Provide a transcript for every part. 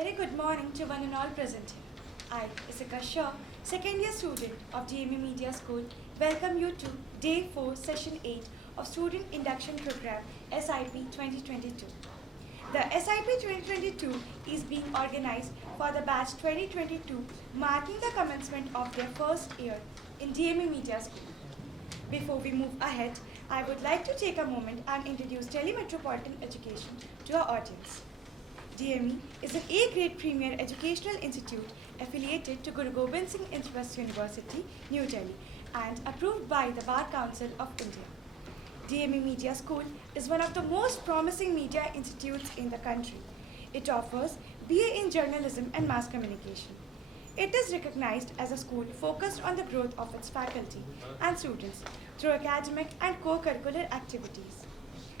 Very good morning to one and all present here. I, Isika Shah, second year student of DME Media School, welcome you to Day 4, Session 8 of Student Induction Program SIP-2022. The SIP-2022 is being organized for the batch 2022, marking the commencement of their first year in DME Media School. Before we move ahead, I would like to take a moment and introduce Telemetropolitan Education to our audience. DME is an A-grade premier educational institute affiliated to Guru Gobind Singh Intertrust University, New Delhi, and approved by the Bar Council of India. DME Media School is one of the most promising media institutes in the country. It offers BA in Journalism and Mass Communication. It is recognized as a school focused on the growth of its faculty and students through academic and co-curricular activities.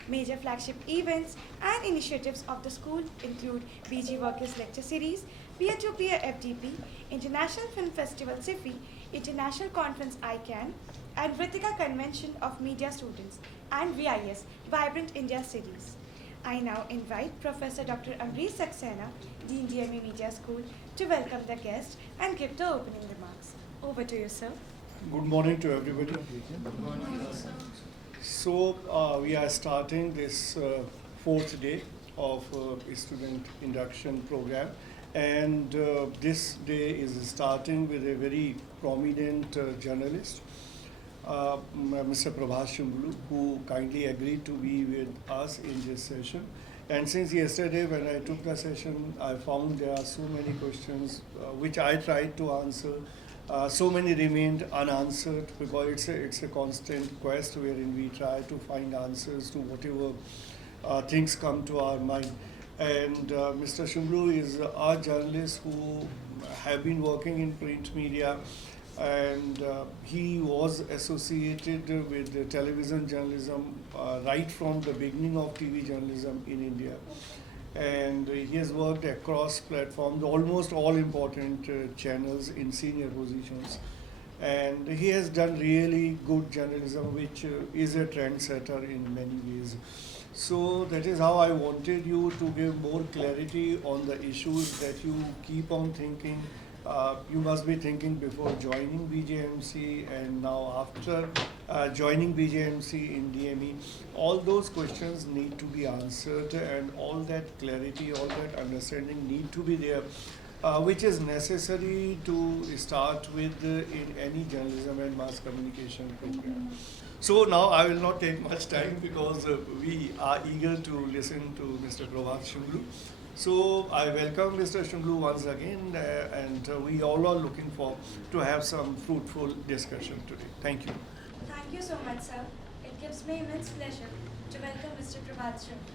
Major flagship events and initiatives of the school include BG Workers Lecture Series, Peer-to-Peer FDP, International Film Festival SIFI, International Conference ICANN, and Vritika Convention of Media Students and VIS Vibrant India Series. I now invite Professor Dr. Amrish Saxena, Dean DME Media School, to welcome the guest and give the opening remarks. Over to you, sir. Good morning to everybody. Good morning, sir. So we are starting this fourth day of student induction program, and this day is starting with a very prominent journalist, Mr. Prabhat Shunglu, who kindly agreed to be with us in this session. And since yesterday when I took the session, I found there are so many questions which I tried to answer. So many remained unanswered because it's a constant quest wherein we try to find answers to whatever things come to our mind. And Mr. Shunglu is our journalist who have been working in print media, and he was associated with television journalism right from the beginning of TV journalism in India. And he has worked across platforms, almost all important channels in senior positions. And he has done really good journalism, which is a trendsetter in many ways. So that is how I wanted you to give more clarity on the issues that you keep on thinking. You must be thinking before joining BJMC and now after joining BJMC in DME. All those questions need to be answered, and all that clarity, all that understanding need to be there, which is necessary to start with in any journalism and mass communication program. So now I will not take much time because we are eager to listen to Mr. Prabhat Shunglu. So I welcome Mr. Shunglu once again, and we all are looking forward to have some fruitful discussion today. Thank you. Thank you so much, sir. It gives me immense pleasure to welcome Mr. Prabhat Shunglu.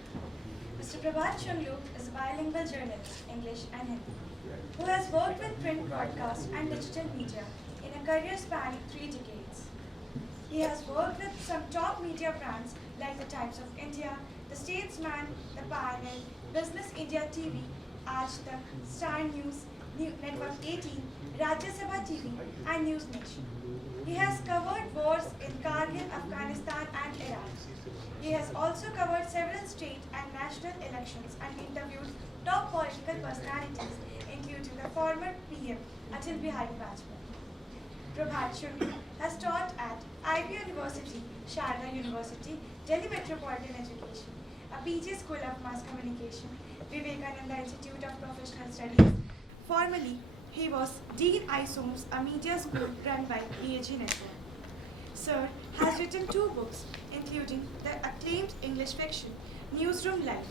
Mr. Prabhat Shunglu is a bilingual journalist, English and Hindi, who has worked with print, broadcast and digital media in a career spanning 3 decades. He has worked with some top media brands like the Times of India, the Statesman, the Pioneer, Business India TV, Aaj Tak, Star News, Network 18, Rajya Sabha TV and News Nation. He has covered wars in Kargil, Afghanistan and Iraq. He has also covered several state and national elections and interviewed top political personalities, including the former PM Atal Bihari Vajpayee. Prabhat Shunglu has taught at IB University, Sharda University, Delhi Metropolitan Education, a PG School of Mass Communication, Vivekananda Institute of Professional Studies. Formerly, he was Dean ISOMS, a media school run by EAG Network. Sir has written 2 books, including the acclaimed English fiction, Newsroom Life.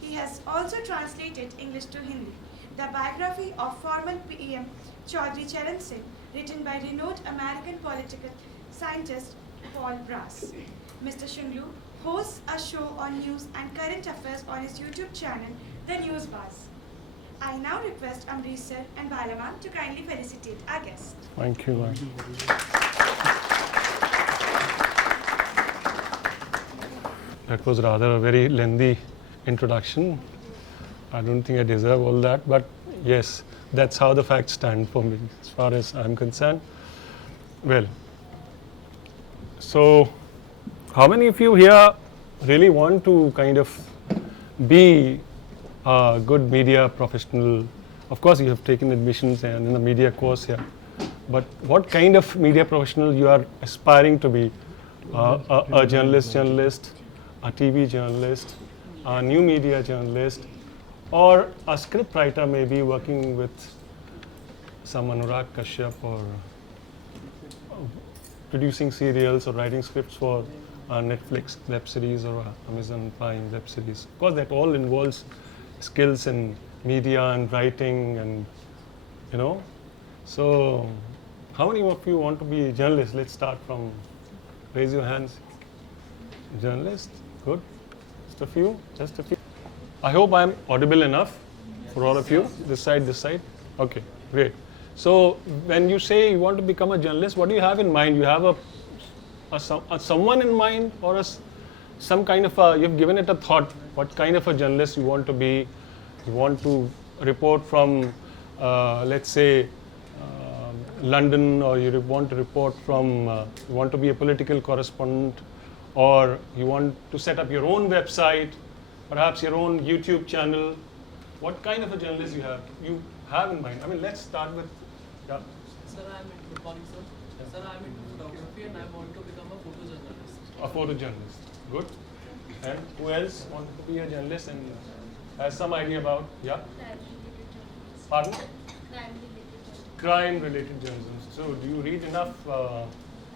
He has also translated English to Hindi, the biography of former PM Chaudhry Charan Singh, written by renowned American political scientist Paul Brass. Mr. Shunglu hosts a show on news and current affairs on his YouTube channel, The News Bars. I now request Amrish sir and Bala ma'am to kindly felicitate our guest. Thank you, ma'am. That was rather a very lengthy introduction. I don't think I deserve all that, but yes, that's how the facts stand for me as far as I'm concerned. Well, so how many of you here really want to kind of be a good media professional? Of course, you have taken admissions and in the media course here. But what kind of media professional you are aspiring to be? A journalist, a TV journalist, a new media journalist, or a script writer maybe working with some Anurag Kashyap or producing serials or writing scripts for a Netflix web series or a Amazon Prime web series. Of course, that all involves skills in media and writing and, you know. So, how many of you want to be journalists? Let's start from, raise your hands. Journalist, good. Just a few, just a few. I hope I'm audible enough for all of you. This side. Okay, great. So when you say you want to become a journalist, what do you have in mind? You have a someone in mind, or some kind of a, you've given it a thought, what kind of a journalist you want to be? You want to report from, let's say, London, or you want to report from, you want to be a political correspondent, or you want to set up your own website, perhaps your own YouTube channel. What kind of a journalist you have in mind? I mean, let's start with, yeah. Sir, good morning, sir. Sir, I'm into photography and I want to become a photojournalist. A photojournalist, good. And who else wants to be a journalist and has some idea about, yeah? Pardon? Crime-related journalism. So, do you read enough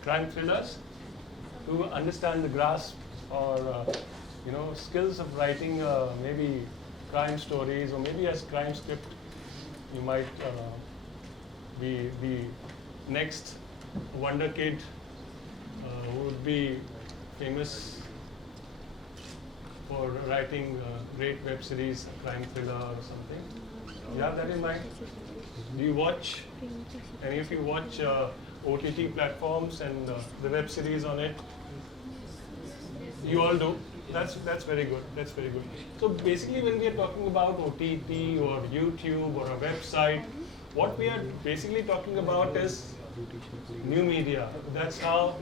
crime thrillers to understand the grasp or skills of writing maybe crime stories, or maybe as crime script you might be the next wonder kid who would be famous for writing great web series, crime thriller or something. You have that in mind? Do you watch, any of you watch OTT platforms and the web series on it? You all do? That's very good. That's very good. So basically, when we are talking about OTT or YouTube or a website, what we are basically talking about is new media. That's how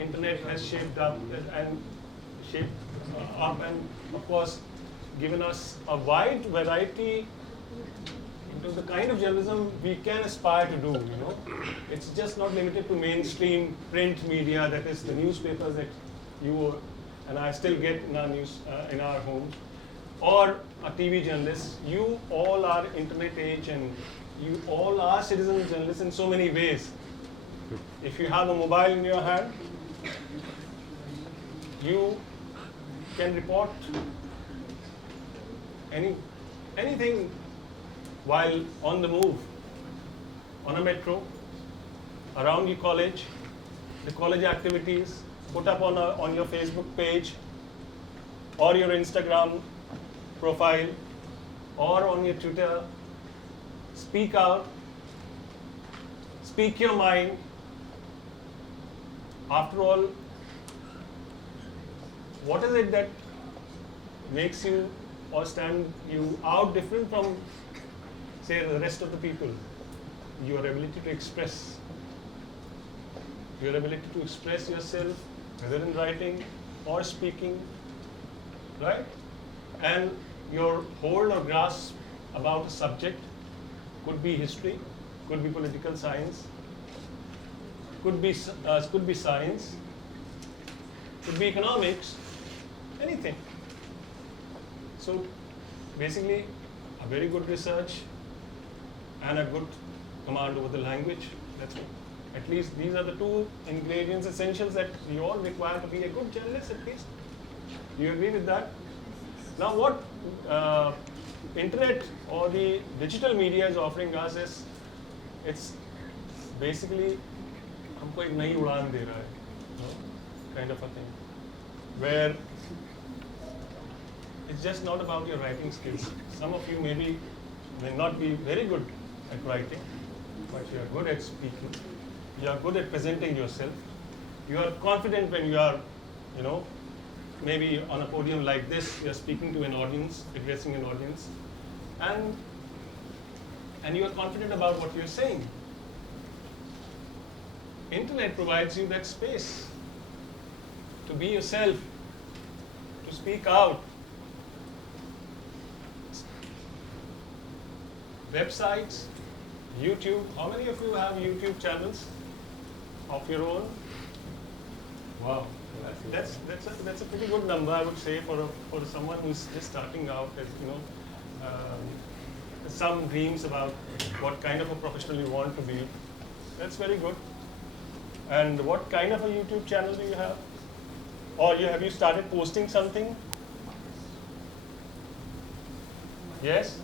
internet has shaped up and of course given us a wide variety into the kind of journalism we can aspire to do. It's just not limited to mainstream print media, that is the newspapers that you and I still get in our in our homes, or a TV journalist. You all are internet age, and you all are citizen journalists in so many ways. If you have a mobile in your hand, you can report anything while on the move, on a metro, around your college, the college activities, put up on your Facebook page or your Instagram profile or on your Twitter. Speak out, speak your mind. After all, what is it that makes you or stand you out different from, say, the rest of the people? Your ability to express. Your ability to express yourself, whether in writing or speaking, right? And your hold or grasp about a subject, could be history, could be political science, could be science, could be economics, anything. So basically, a very good research and a good command over the language. That's it. At least these are the two ingredients, essentials that we all require to be a good journalist, at least. Do you agree with that? Now what internet or the digital media is offering us is, it's basically हमको एक नई उड़ान दे रहा है, kind of a thing, where it's just not about your writing skills. Some of you may not be very good at writing, but you are good at speaking. You are good at presenting yourself. You are confident when you are, maybe on a podium like this, you are speaking to an audience, addressing an audience, and you are confident about what you are saying. Internet provides you that space to be yourself, to speak out, websites, YouTube. How many of you have YouTube channels of your own? Wow, that's a pretty good number, I would say, for someone who's just starting out. Some dreams about what kind of a professional you want to be. That's very good. And what kind of a YouTube channel do you have? Or have you started posting something? Yes?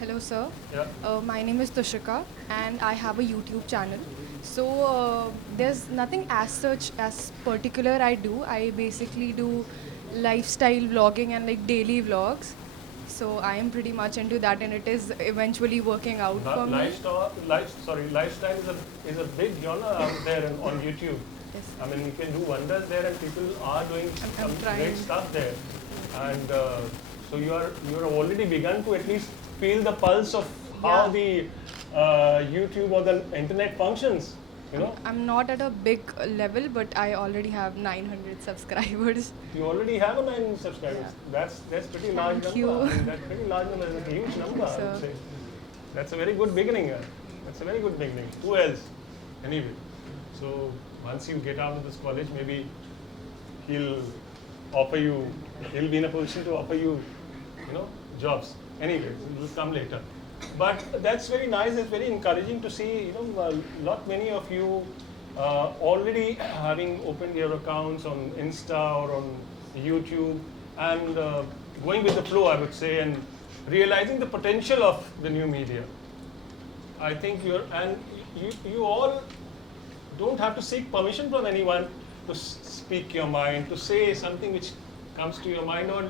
Hello, sir. Yeah. My name is Tushika, and I have a YouTube channel. So there's nothing as such as particular I do. I basically do lifestyle vlogging and like daily vlogs. So I am pretty much into that, and it is eventually working out for me. Lifestyle is a big genre out there on YouTube. Yes. I mean, you can do wonders there, and people are doing I'm some trying. great stuff there. And so you're already begun to at least feel the pulse of how Yeah. the YouTube or the internet functions. You know, I'm not at a big level, but I already have 900 subscribers. you already have a 9 subscribers. Yeah. That's pretty large Thank number. you. I mean, that's pretty large number. That's a huge number, I would Sir. say. That's a very good beginning. That's a very good beginning. Who else? Anyway, so once you get out of this college, maybe he'll be in a position to offer you, jobs. Anyway, we'll come later. But that's very nice. It's very encouraging to see, many of you already having opened your accounts on Insta or on YouTube and going with the flow, I would say, and realizing the potential of the new media. I think you all don't have to seek permission from anyone to speak your mind, to say something which comes to your mind, or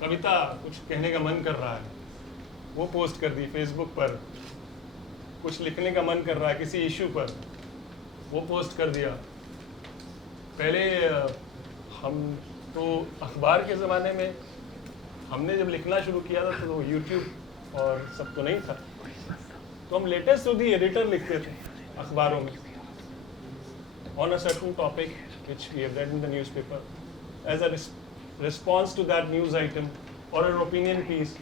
कविता कुछ कहने का मन कर रहा है, वो post कर दी Facebook पर. कुछ लिखने का मन कर रहा है किसी इशू पर, वो पोस्ट कर दिया. पहले हम तो अखबार के ज़माने में हमने जब लिखना शुरू किया था तो यूट्यूब और सब तो नहीं था, तो हम लेटेस्ट टू दी एडिटर लिखते थे अखबारों में on a certain topic which we have read in the newspaper as a response to that news item or an opinion piece.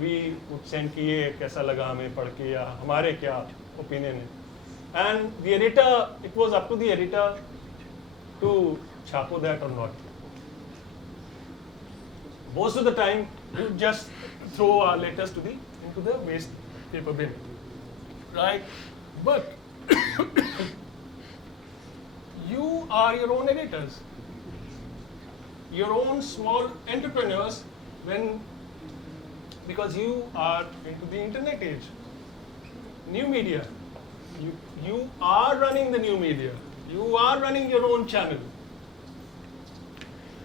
We would send कि ये कैसा लगा हमें पढ़ के या हमारे क्या opinion है, and the editor, it was up to the editor to छापो that or not. Most of the time we would just throw our letters into the waste paper bin, right? But you are your own editors, your own small entrepreneurs, because you are into the internet age, new media. You are running the new media. You are running your own channel,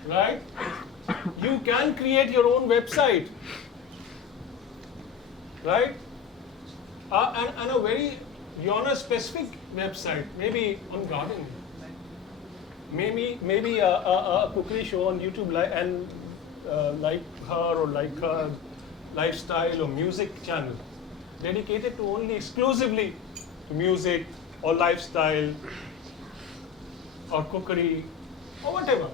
right? You can create your own website, right? And a very genre-specific website, maybe on gardening. Maybe a cookery show on YouTube, and like her lifestyle or music channel dedicated to only exclusively to music or lifestyle or cookery or whatever.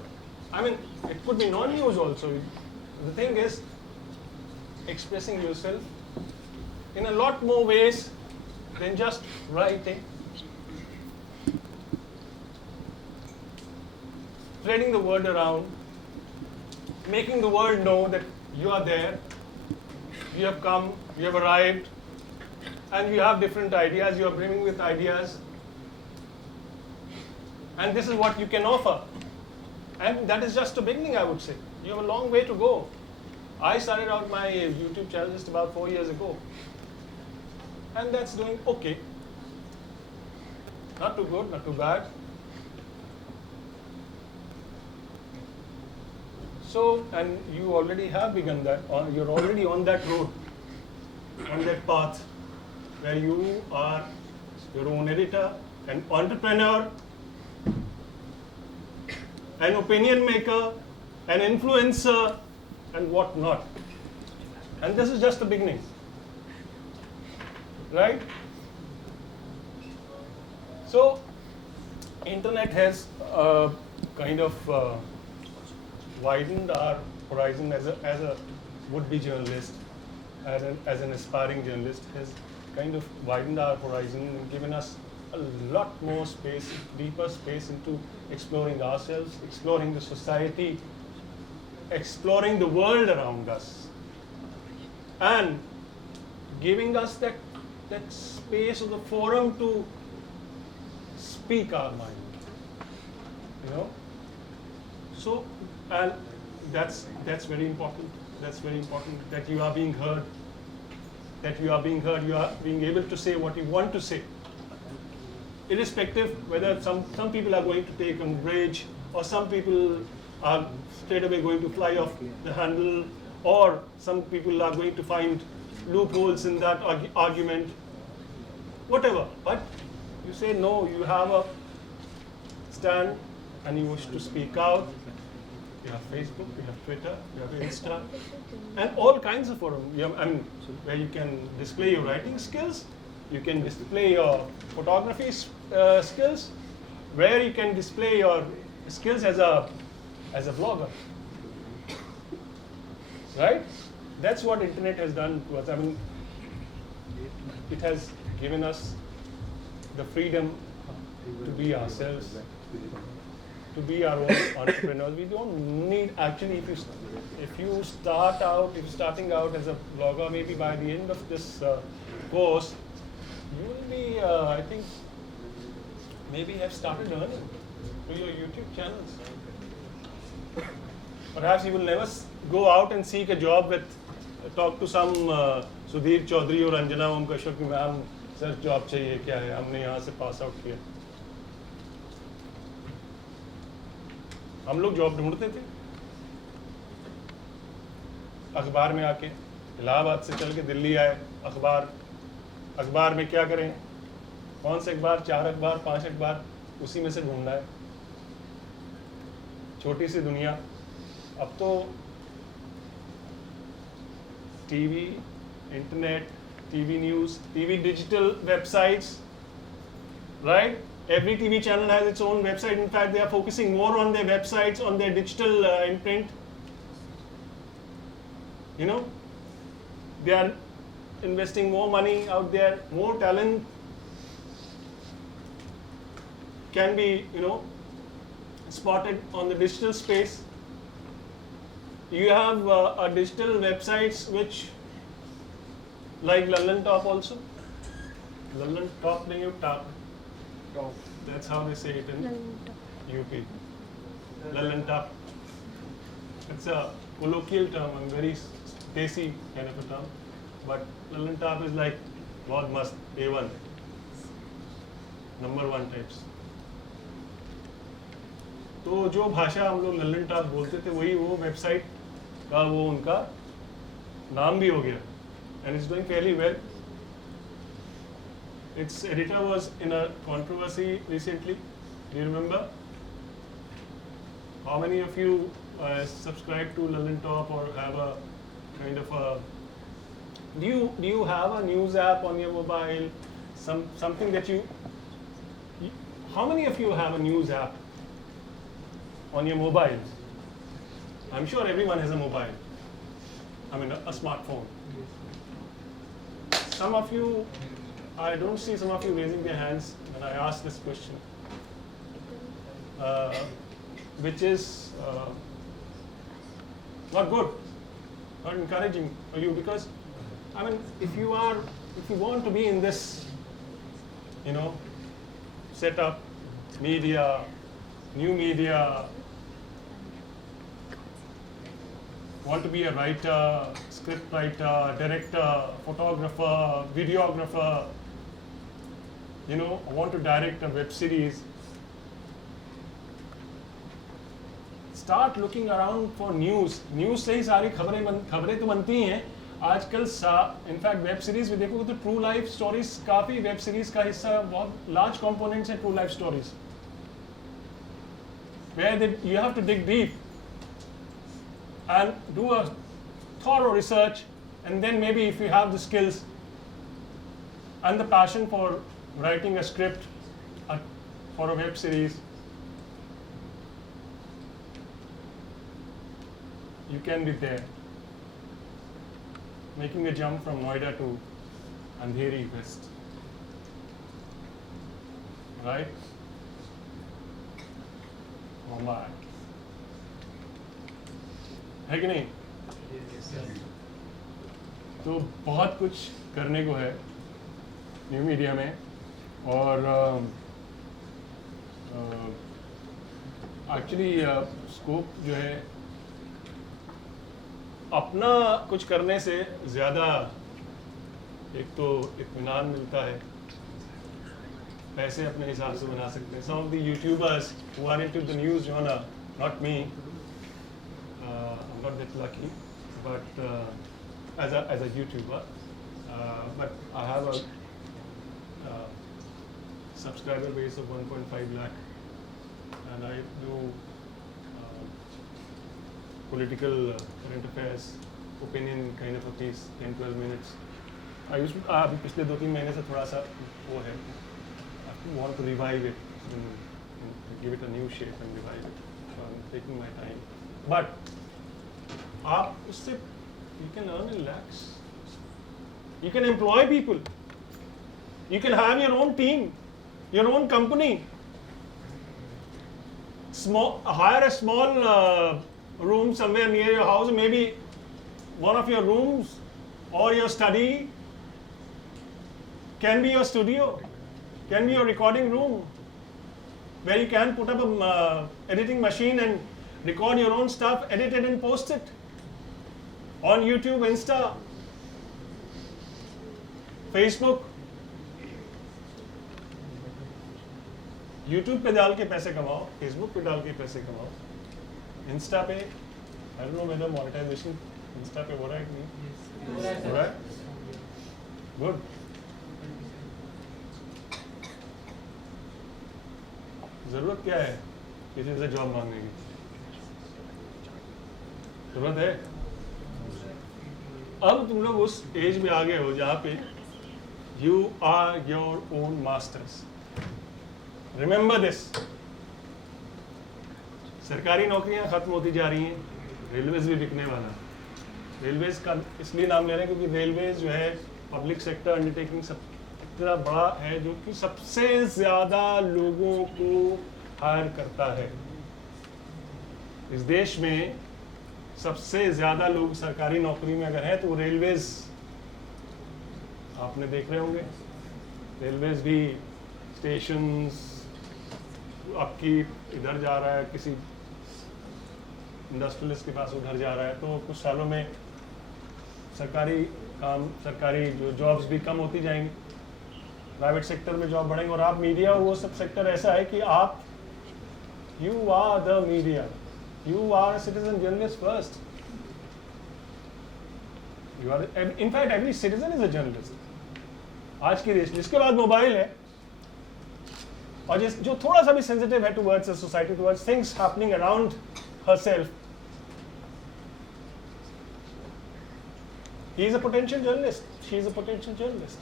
I mean, it could be non-news also. The thing is expressing yourself in a lot more ways than just writing. Spreading the word around, making the world know that you are there, you have come, you have arrived, and you have different ideas, you are brimming with ideas, and this is what you can offer. And that is just a beginning, I would say. You have a long way to go. I started out my YouTube channel just about 4 years ago, and that's doing okay. Not too good, not too bad. So, and you already have begun that, or you're already on that road, on that path, where you are your own editor, an entrepreneur, an opinion maker, an influencer, and whatnot. And this is just the beginning, right? So, internet has kind of widened our horizon as a would-be journalist, as an aspiring journalist, has kind of widened our horizon and given us a lot more space, deeper space into exploring ourselves, exploring the society, exploring the world around us, and giving us that space or the forum to speak our mind. You know? So, and that's very important. That's very important that you are being heard. That you are being heard. You are being able to say what you want to say, irrespective whether some people are going to take umbrage or some people are straight away going to fly off the handle, or some people are going to find loopholes in that argument. Whatever, but you say no. You have a stand and you wish to speak out. You have Facebook, you have Twitter, you have Insta, and all kinds of forums. Where you can display your writing skills, you can display your photography skills, where you can display your skills as a blogger. Right? That's what internet has done to us. It has given us the freedom to be ourselves, to be our own entrepreneurs. We don't need, actually, if you're starting out as a blogger, maybe by the end of this course, you will be, I think, maybe have started earning through your YouTube channels. Perhaps you will never go out and seek a job talk to some Sudhir Chaudhary or Anjana Om Kashyap ki ma'am, sir job chahiye kya hai, हमने यहाँ से pass out किया. हम लोग job ढूंढते थे अखबार में आके, इलाहाबाद से चल के दिल्ली आए, अखबार में क्या करें, कौन से अखबार, 4 अखबार 5 अखबार, उसी में से ढूंढना है. छोटी सी दुनिया. अब तो TV, internet, TV news, TV digital websites, right? Every TV channel has its own website. In fact, they are focusing more on their websites, on their digital imprint. You know, they are investing more money out there. More talent can be, spotted on the digital space. You have digital websites which, like London Top also. London Top, nahi Top. That's how they say it in UP. London Top. It's a colloquial term, a very desi kind of a term. But London Top is like बहुत मस्त A1, number 1 types. तो जो भाषा हम लोग Lallan top बोलते थे वही वो वेबसाइट का वो उनका नाम भी हो गया, and it's doing fairly well. Its editor was in a controversy recently. Do you remember? How many of you subscribe to London Top or have a kind of a? Do you have a news app on your mobile? Something that you? How many of you have a news app on your mobile? I'm sure everyone has a mobile. I mean, a smartphone. Some of you, I don't see some of you raising their hands when I ask this question, which is not good, not encouraging for you, because I mean, if you want to be in this, setup, media, new media, want to be a writer, script writer, director, photographer, videographer, want to direct a web series, start looking around for news. News से ही सारी खबरें तो बनती हैं आजकल. In fact web series भी देखोगे तो ट्रू लाइफ स्टोरीज, काफ़ी वेब सीरीज का हिस्सा, बहुत लार्ज कंपोनेंट्स हैं true life stories, where you have to dig deep and do a thorough research, and then maybe if you have the skills and the passion for writing a script for a web series, you can be there. making a jump from Noida to Andheri West, right? Mumbai, है कि नहीं? तो बहुत कुछ करने को है new media में, और एक्चुअली स्कोप जो है अपना कुछ करने से ज़्यादा, एक तो इत्मीनान मिलता है, पैसे अपने हिसाब से बना सकते हैं. Some of the YouTubers who are into the news genre, not me, I am not that lucky, but as a YouTuber, but I have a subscriber base of 1.5 lakh, and I do political current affairs, opinion kind of a piece, 10-12 minutes. I used to, पिछले 2-3 महीने से थोड़ा सा वो है, I want to revive it and give it a new shape and revive it. So I'm taking my time. But आप उससे you can earn in lakhs. You can employ people. You can have your own team, your own company. Hire a small room somewhere near your house, maybe one of your rooms or your study can be your studio, can be your recording room, where you can put up a editing machine and record your own stuff, edit it and post it on YouTube, Insta, Facebook. YouTube पे डाल के पैसे कमाओ, Facebook पे डाल के पैसे कमाओ, Insta पे, I don't know whether monetization Insta पे हो रहा है कि नहीं, हो रहा है? Good. ज़रूरत क्या है किसी से जॉब मांगने की? ज़रूरत है? अब तुम लोग उस एज में आ गए हो जहाँ पे you are your own masters. Remember this. सरकारी नौकरियां खत्म होती जा रही हैं, रेलवेज भी बिकने वाला है. रेलवेज का इसलिए नाम ले रहे हैं क्योंकि रेलवेज जो है पब्लिक सेक्टर अंडरटेकिंग सब इतना बड़ा है जो कि सबसे ज़्यादा लोगों को हायर करता है. इस देश में सबसे ज़्यादा लोग सरकारी नौकरी में अगर हैं तो वो रेलवेज, आपने देख रहे होंगे, रेलवेज भी स्टेशंस, आपकी इधर जा रहा है, किसी इंडस्ट्रियलिस्ट के पास उधर जा रहा है, तो कुछ सालों में सरकारी काम, सरकारी जो जॉब्स भी कम होती जाएंगी, प्राइवेट सेक्टर में जॉब बढ़ेंगे. और आप मीडिया, वो सब सेक्टर ऐसा है कि आप, you are the media, you are a citizen journalist first. You are, in fact, every citizen is a journalist. आज की देश, जिसके बाद मोबाइल है और जो थोड़ा सा भी सेंसिटिव है towards the society, towards things happening around herself, he is a potential journalist. She is a potential journalist.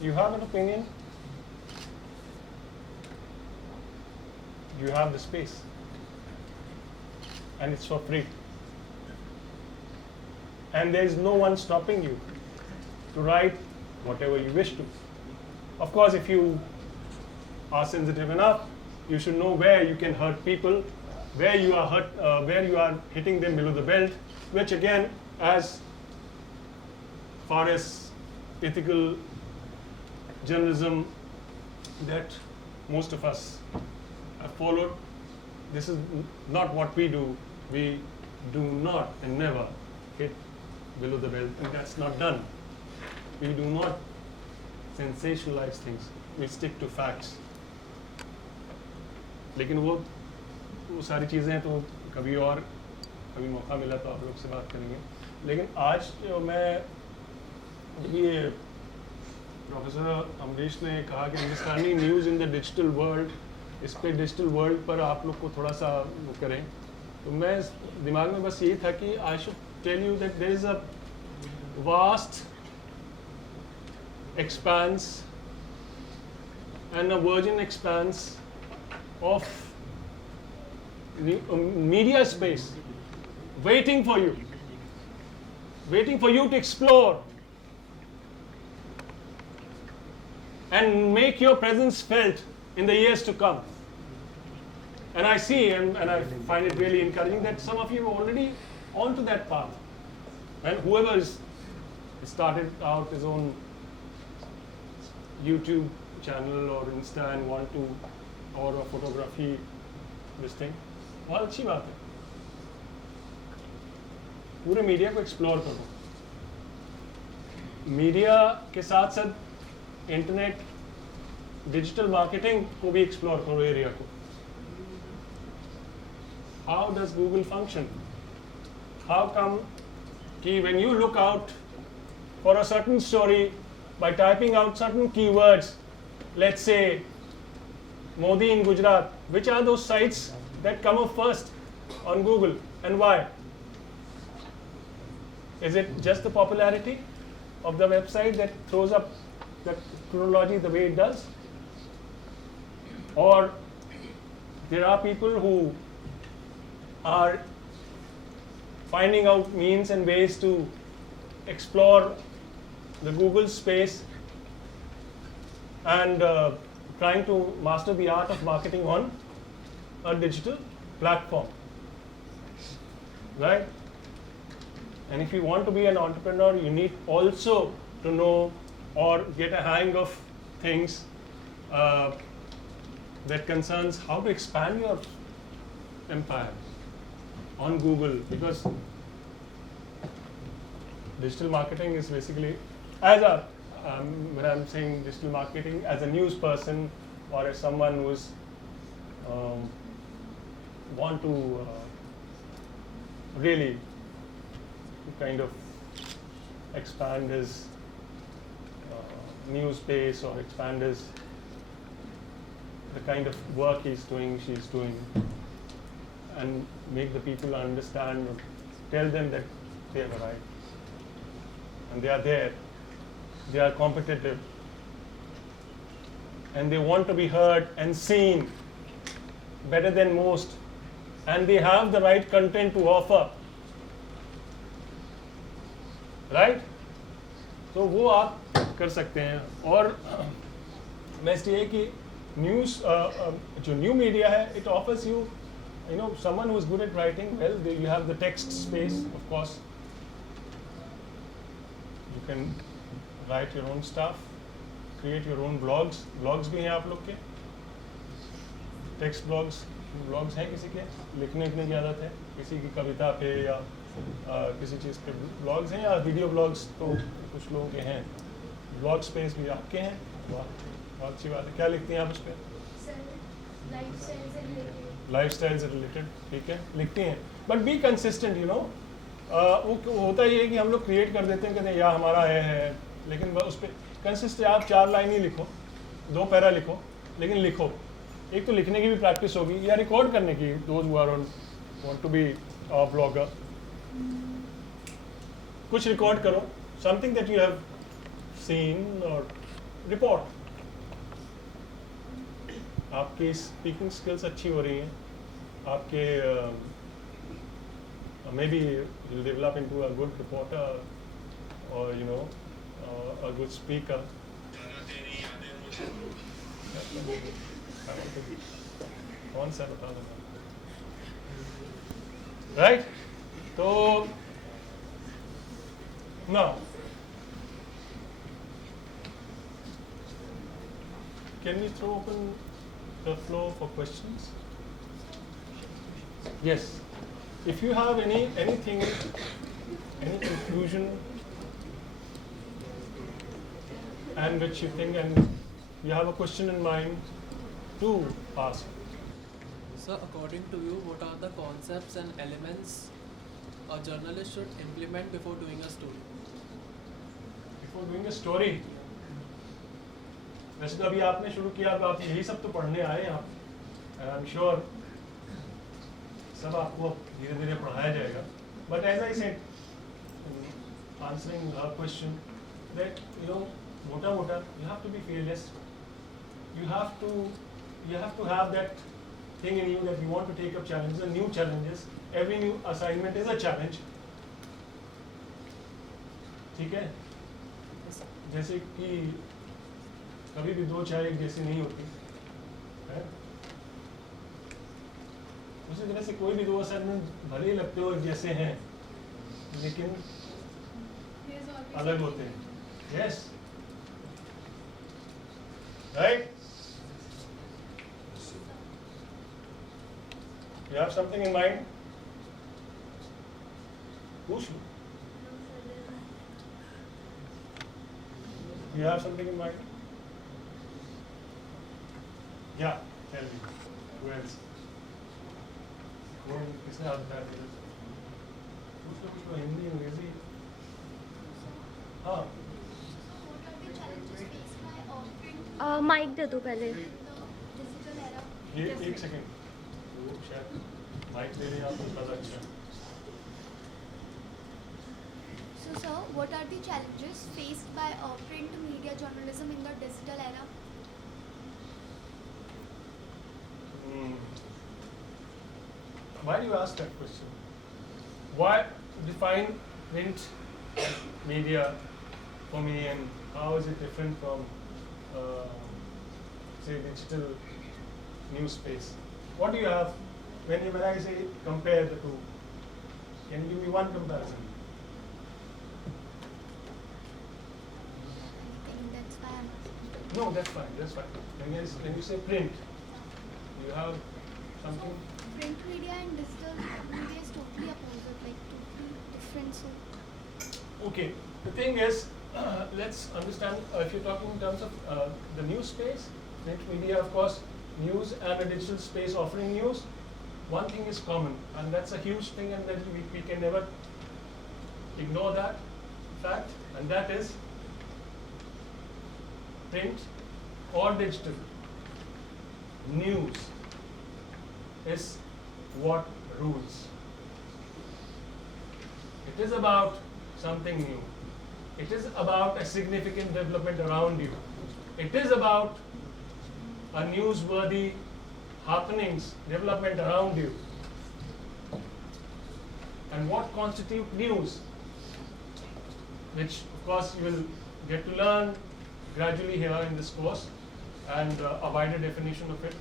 You have an opinion. You have the space, and it's for free, and there is no one stopping you to write whatever you wish to. Of course, if you are sensitive enough, you should know where you can hurt people, where you are where you are hitting them below the belt, which again, as far as ethical journalism that most of us followed, this is not what we do. We do not and never hit below the belt, and that's not done. We do not sensationalize things. We stick to facts. लेकिन वो सारी चीज़ें तो कभी और कभी मौका मिला तो आप लोग से बात करेंगे. लेकिन आज जो मैं, ये प्रोफेसर अमरीश ने कहा कि Hindustani news in the digital world, इस पे डिजिटल वर्ल्ड पर आप लोग को थोड़ा सा वो करें, तो मैं दिमाग में बस यही था कि I should tell you that there is a vast expanse and a virgin expanse of media space waiting for you to explore and make your presence felt in the years to come. And I see and I find it really encouraging that some of you are already onto that path. And whoever has started out his own YouTube channel or Insta and want to, or a photography, this thing, बहुत अच्छी बात है. पूरे media को explore करो. Media के साथ साथ इंटरनेट, डिजिटल मार्केटिंग को भी एक्सप्लोर करो एरिया को. How does Google function? How come when you look out for a certain story by typing out certain keywords, let's say Modi in Gujarat, which are those sites that come up first on Google and why? Is it just the popularity of the website that throws up the chronology the way it does? Or there are people who are finding out means and ways to explore the Google space and trying to master the art of marketing on a digital platform, right? And if you want to be an entrepreneur, you need also to know or get a hang of things that concerns how to expand your empire on Google, because digital marketing is basically, as a when I'm saying digital marketing as a news person or as someone who's want to really kind of expand his news space or expand his the kind of work she's doing, and make the people understand, tell them that they have arrived and they are there, they are competitive, and they want to be heard and seen better than most, and they have the right content to offer, right? तो वो आप कर सकते हैं. और best ये है कि न्यूज़ जो न्यू मीडिया है, it offers you someone who is good at writing well. You have the text space, of course. You can write your own stuff, create your own blogs. Blogs भी हैं आप लोग के, text blogs हैं किसी के, लिखने की आदत है किसी की कविता पे या किसी चीज़ पे ब्लॉग्स हैं, या वीडियो ब्लॉग्स तो कुछ लोगों के हैं. ब्लॉग स्पेस भी आपके हैं. बहुत अच्छी बात है. क्या लिखती हैं आप उस पर? लाइफस्टाइल से रिलेटेड, ठीक है, लिखती हैं. बट बी कंसिस्टेंट, वो होता ये है कि हम लोग क्रिएट कर देते हैं, कहते हैं या हमारा है, लेकिन उस पर कंसिस्टेंट आप 4 लाइन ही लिखो, 2 पैरा लिखो, लेकिन लिखो. एक तो लिखने की भी प्रैक्टिस होगी या रिकॉर्ड करने की. Those who are want to be a blogger, कुछ रिकॉर्ड करो, something that you have seen और रिपोर्ट. आपकी स्पीकिंग स्किल्स अच्छी हो रही हैं, आपके may be you'll develop into a good reporter or a good speaker. कौन सा बता दो, right? तो now can we throw open the floor for questions? Yes. If you have anything, any confusion, and which you think, and you have a question in mind, to ask. Sir, according to you, what are the concepts and elements a journalist should implement before doing a story? Before doing a story, वैसे तो अभी आपने शुरू किया, अब आप यही सब तो पढ़ने आए हैं आप, and I'm sure सब आपको धीरे धीरे पढ़ाया जाएगा. But as I said, answering her question, that मोटा you have to be fearless. You have to have that thing in you that you want to take up challenges and new challenges. Every new assignment is a challenge. ठीक है? जैसे कि कभी भी दो चाय एक जैसी नहीं होती है, उसी तरह से कोई भी दो असाइनमेंट भले ही लगते हो एक जैसे हैं, लेकिन अलग होते हैं. Yes, right? You have something in mind? Who's you? You have something in mind? Yeah, tell me. Who else? कौन किसने हाथ उठाया था? कुछ तो हिंदी अंग्रेजी. हाँ. माइक दे दो पहले. ये एक सेकंड. वो शायद माइक दे रहे हैं आपको ज़्यादा अच्छा. So, sir, what are the challenges faced by print media journalism in the digital era? Why do you ask that question? Why define print media for me, and how is it different from, say, digital news space? What do you have when I say compare the two? Can you give me one comparison? I think that's why I'm asking. No, that's fine. That's fine. When you say print, you have something. Print media and digital media is totally opposite, like totally different. So, Okay. The thing is, let's understand. If you're talking in terms of the news space, print media, of course, news and a digital space offering news. One thing is common, and that's a huge thing, and that we can never ignore that fact, and that is print or digital news is what rules. It is about something new. It is about a significant development around you. It is about a newsworthy happenings, development around you. And what constitutes news, which of course you will get to learn gradually here in this course, and a wider definition of it.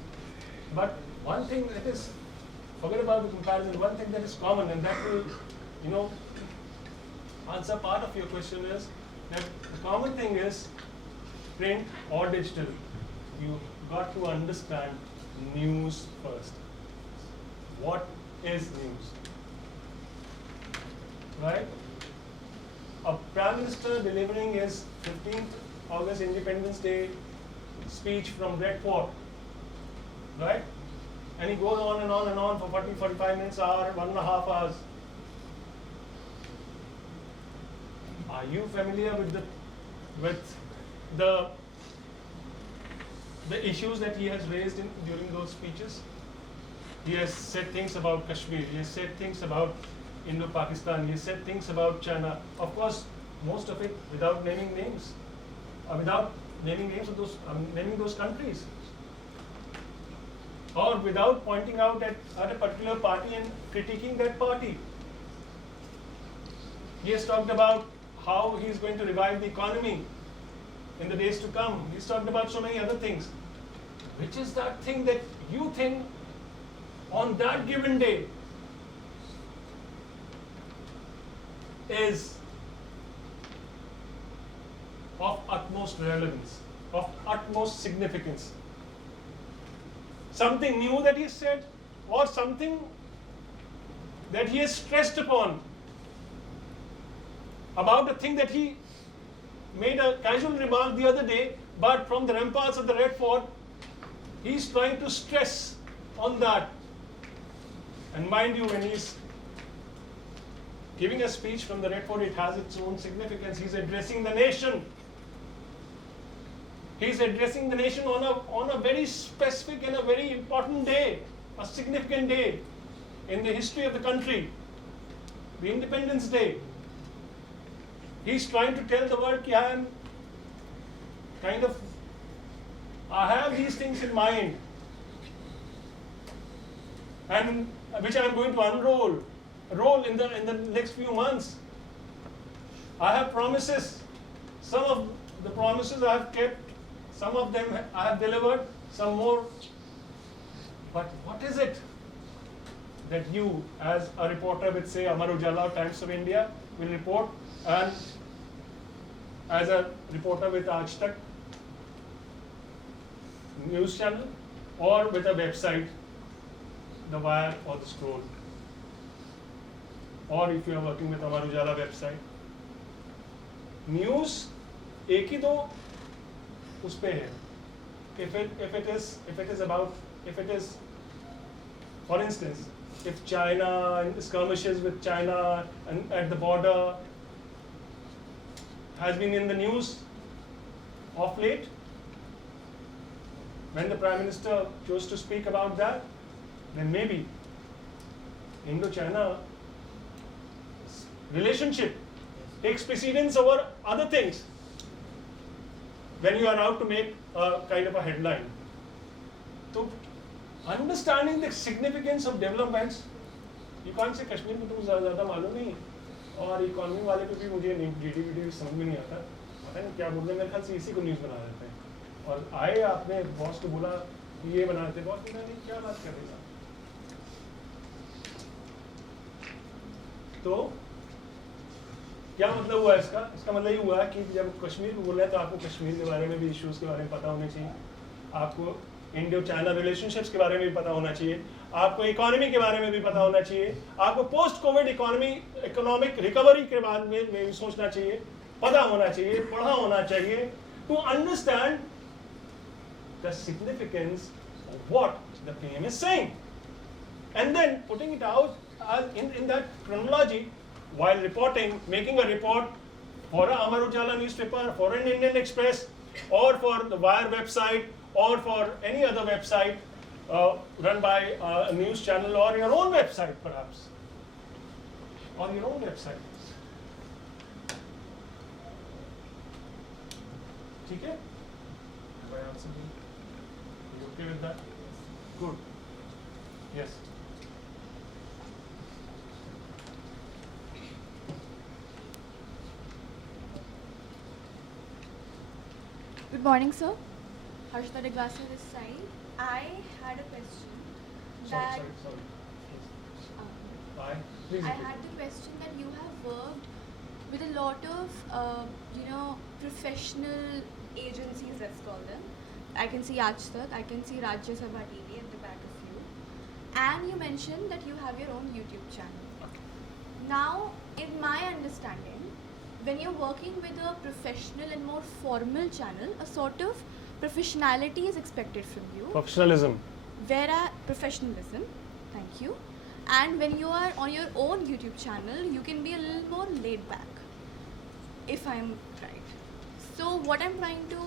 But one thing that is, forget about the comparison, one thing that is common, and that will, answer part of your question, is that the common thing is print or digital. You got to understand news first. What is news? Right? A Prime Minister delivering his 15th August Independence Day speech from Red Fort, right? And he goes on and on and on for 40-45 minutes, hour, 1.5 hours. Are you familiar with the issues that he has raised during those speeches? He has said things about Kashmir. He has said things about Indo-Pakistan. He has said things about China. Of course, most of it without naming names, without naming names of naming those countries, or without pointing out at a particular party and critiquing that party. He has talked about how he is going to revive the economy in the days to come. He's talked about so many other things. Which is that thing that you think on that given day is of utmost relevance, of utmost significance? Something new that he said, or something that he has stressed upon about a thing that he made a casual remark the other day, but from the ramparts of the Red Fort, he's trying to stress on that. And mind you, when he's giving a speech from the Red Fort, it has its own significance. He's addressing the nation. He's addressing the nation on a very specific and a very important day, a significant day in the history of the country, the Independence Day. He's trying to tell the world, I have these things in mind. and which I am going to roll in the next few months. I have promises. Some of the promises I have kept, some of them I have delivered, some more. But what is it that you, as a reporter with, say, Amar Ujala or Times of India, will report, and as a reporter with Aaj Tak news channel, or with a website, The Wire or The Scroll, or if you are working with Amar Ujala website, news एक ही दो उस पे है. If it is, for instance, if China and skirmishes with China and at the border has been in the news of late, when the Prime Minister chose to speak about that, then maybe Indo-China relationship takes precedence over other things when you are out to make a kind of a headline. So, understanding the significance of developments, you can't say Kashmir में तो मुझे ज़्यादा मालूम नहीं, और economy वाले पे भी मुझे GDP समझ में नहीं आता, पता नहीं क्या बोल रहे हैं, मेरे ख्याल से इसी को न्यूज़ बना देते हैं. और आए आपने बॉस को बोला कि ये बना देते, बॉस ने नहीं, क्या बात कर रहे हैं. तो क्या मतलब हुआ इसका? इसका मतलब ये हुआ कि जब कश्मीर को बोल रहे हैं तो आपको कश्मीर के बारे में भी, इश्यूज़ के बारे में पता होना चाहिए, आपको इंडियो चाइना रिलेशनशिप्स के बारे में भी पता होना चाहिए, आपको इकोनॉमी के बारे में भी पता होना चाहिए, आपको पोस्ट कोविड इकोनॉमिक रिकवरी के बारे में भी सोचना चाहिए, पता होना चाहिए, पढ़ा होना चाहिए, to understand the significance of what the PM is saying, and then putting it out in that chronology. While reporting, making a report for a Amar Ujala newspaper, for an Indian Express, or for the Wire website, or for any other website run by a news channel, or your own website perhaps, or your own website. ठीक है? Have I answered you? Are you okay with that? Good. Yes. Good morning, sir. Harshita Deglasa this side. I had a question. Sorry. Bye. Please. I had the question that you have worked with a lot of, professional agencies, let's call them. I can see Aaj Tak, I can see Rajya Sabha TV at the back of you. And you mentioned that you have your own YouTube channel. Now, in my understanding, when you're working with a professional and more formal channel, a sort of professionality is expected from you. Professionalism. Professionalism, thank you. And when you are on your own YouTube channel, you can be a little more laid back, if I'm right. So what I'm trying to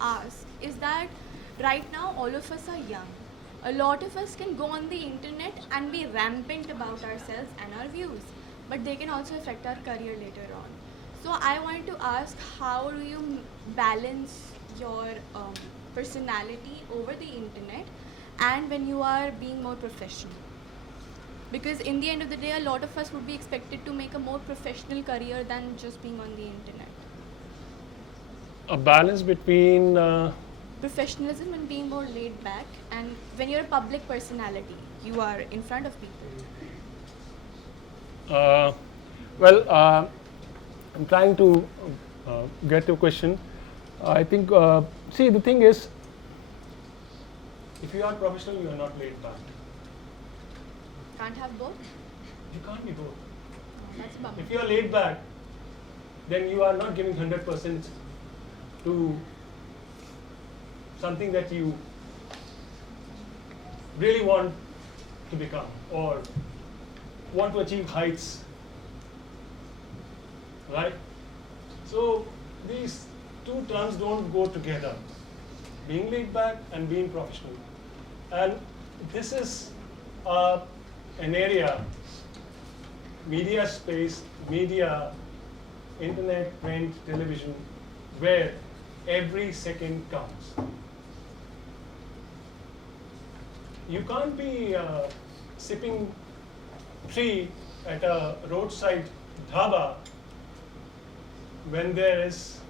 ask is that right now all of us are young. A lot of us can go on the internet and be rampant about ourselves and our views, but they can also affect our career later on. So I wanted to ask, how do you balance your personality over the internet and when you are being more professional? Because in the end of the day, a lot of us would be expected to make a more professional career than just being on the internet. A balance between Professionalism and being more laid back, and when you're a public personality, you are in front of people. I'm trying to get your question. I think, see, the thing is, if you are professional, you are not laid back. Can't have both? You can't be both. That's a bummer. If you are laid back, then you are not giving 100% to something that you really want to become or want to achieve heights, right? So these two terms don't go together, being laid back and being professional. And this is an area, media space, media, internet, print, television, where every second counts. You can't be sipping tea at a roadside dhaba when there is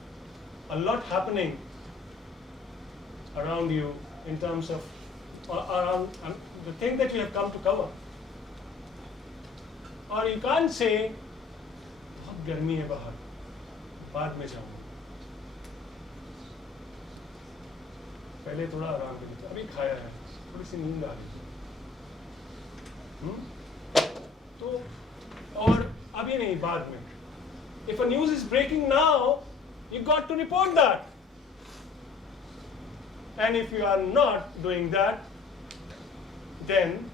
a lot happening around you in terms of around the thing that you have come to cover. Or you can't say, बहुत गर्मी है बाहर, बाद में जाऊंगा, पहले थोड़ा आराम करिए, अभी खाया है, थोड़ी सी नींद आ रही है, तो और अभी नहीं, बाद में. If a news is breaking now, you got to report that. And if you are not doing that, then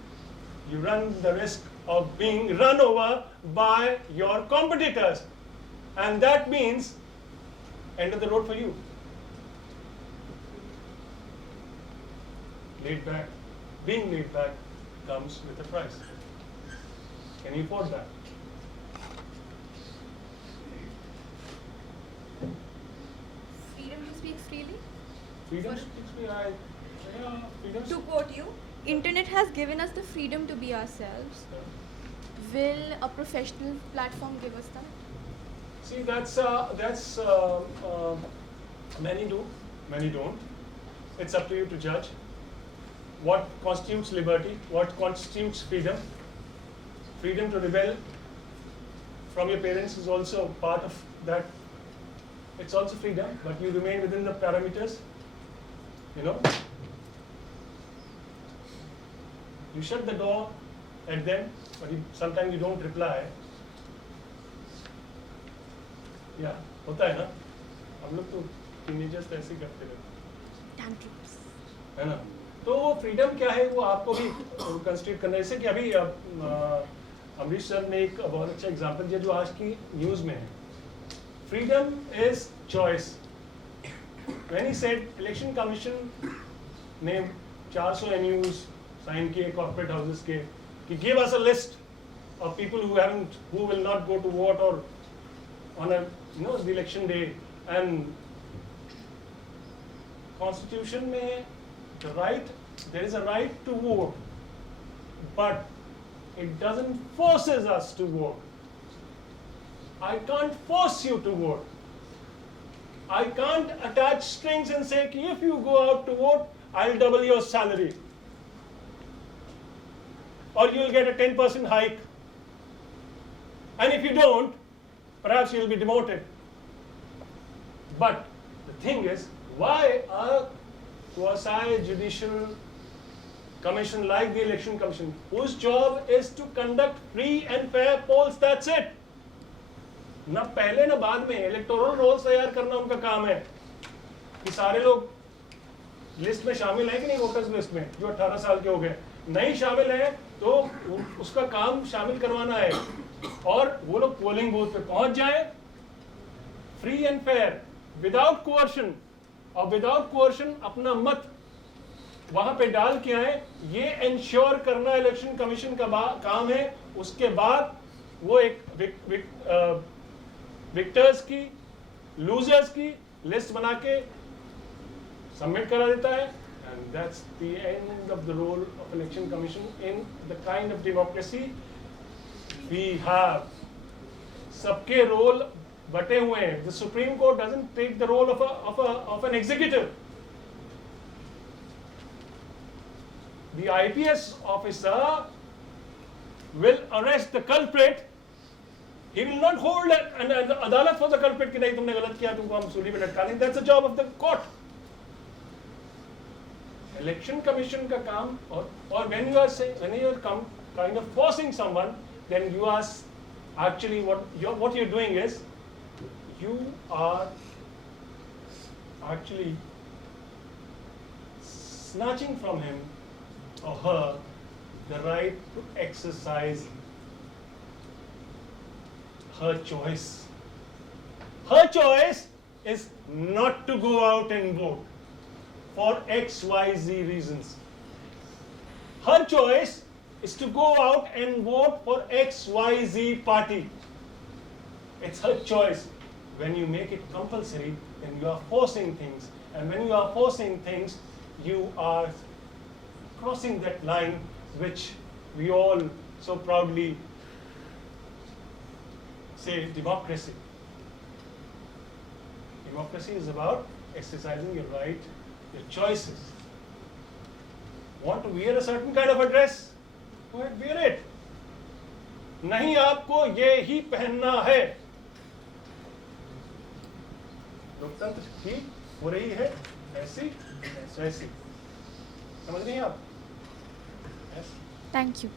you run the risk of being run over by your competitors. And that means end of the road for you. Laid back. Being laid back comes with a price. Can you afford that? Freedom to speak freely. Freedom speaks me, freedom. To quote you, internet has given us the freedom to be ourselves. Will a professional platform give us that? See, that's many do, many don't. It's up to you to judge. What constitutes liberty? What constitutes freedom? Freedom to rebel from your parents is also part of that. It's also freedom, but you remain within the parameters. You know, you shut the door at them, but sometimes you don't reply. Yeah, होता है ना, हम लोग तो teenagers ऐसे ही करते रहते Tantrums. हैं, है ना? तो वो freedom क्या है, वो आपको भी constitute करना है. जैसे कि अभी अमरीश सर ने एक बहुत अच्छा एग्जांपल दिया जो आज की न्यूज़ में है. Freedom is choice. When he said election commission ने 400 MUs sign किए corporate houses के कि give us a list of people who will not go to vote or on the election day, and constitution में there is a right to vote, but it doesn't forces us to vote. I can't force you to vote. I can't attach strings and say, if you go out to vote, I'll double your salary. Or you'll get a 10% hike. And if you don't, perhaps you'll be demoted. But the thing is, why a quasi-judicial commission like the Election Commission, whose job is to conduct free and fair polls, that's it. ना पहले ना बाद में electoral rolls तैयार करना उनका काम है कि सारे लोग लिस्ट में शामिल हैं कि नहीं, वोटर्स लिस्ट में जो 18 साल के हो गए, नहीं शामिल हैं तो उसका काम शामिल करवाना है और वो लोग पोलिंग बूथ पे पहुंच जाए free and fair without coercion, और विदाउट कोअर्शन अपना मत वहां पे डाल के आए. ये इंश्योर करना इलेक्शन कमीशन का काम है. उसके बाद वो एक विक्टर्स की लूजर्स की लिस्ट बना के सबमिट करा देता है. And that's the end of the role of Election Commission in the kind of democracy we have. सबके रोल बटे हुए हैं. The Supreme Court doesn't take the role of an executive. The IPS officer will arrest the culprit. He will not hold an adalat for the culprit कि नहीं तुमने गलत किया, तुमको हम सूली पे लटका देंगे. That's the job of the court. Election Commission का काम और when you are kind of forcing someone, then you are actually what you're doing is you are actually snatching from him or her the right to exercise her choice. Her choice is not to go out and vote for XYZ reasons. Her choice is to go out and vote for XYZ party. It's her choice. When you make it compulsory, then you are forcing things. And when you are forcing things, you are crossing that line which we all so proudly say democracy. Democracy is about exercising your right, your choices. Want to wear a certain kind of a dress? Go ahead, wear it. नहीं आपको ये ही पहनना है. लोकतंत्र ठीक हो रही है ऐसी वैसी. समझ रही हैं आप? Thank you.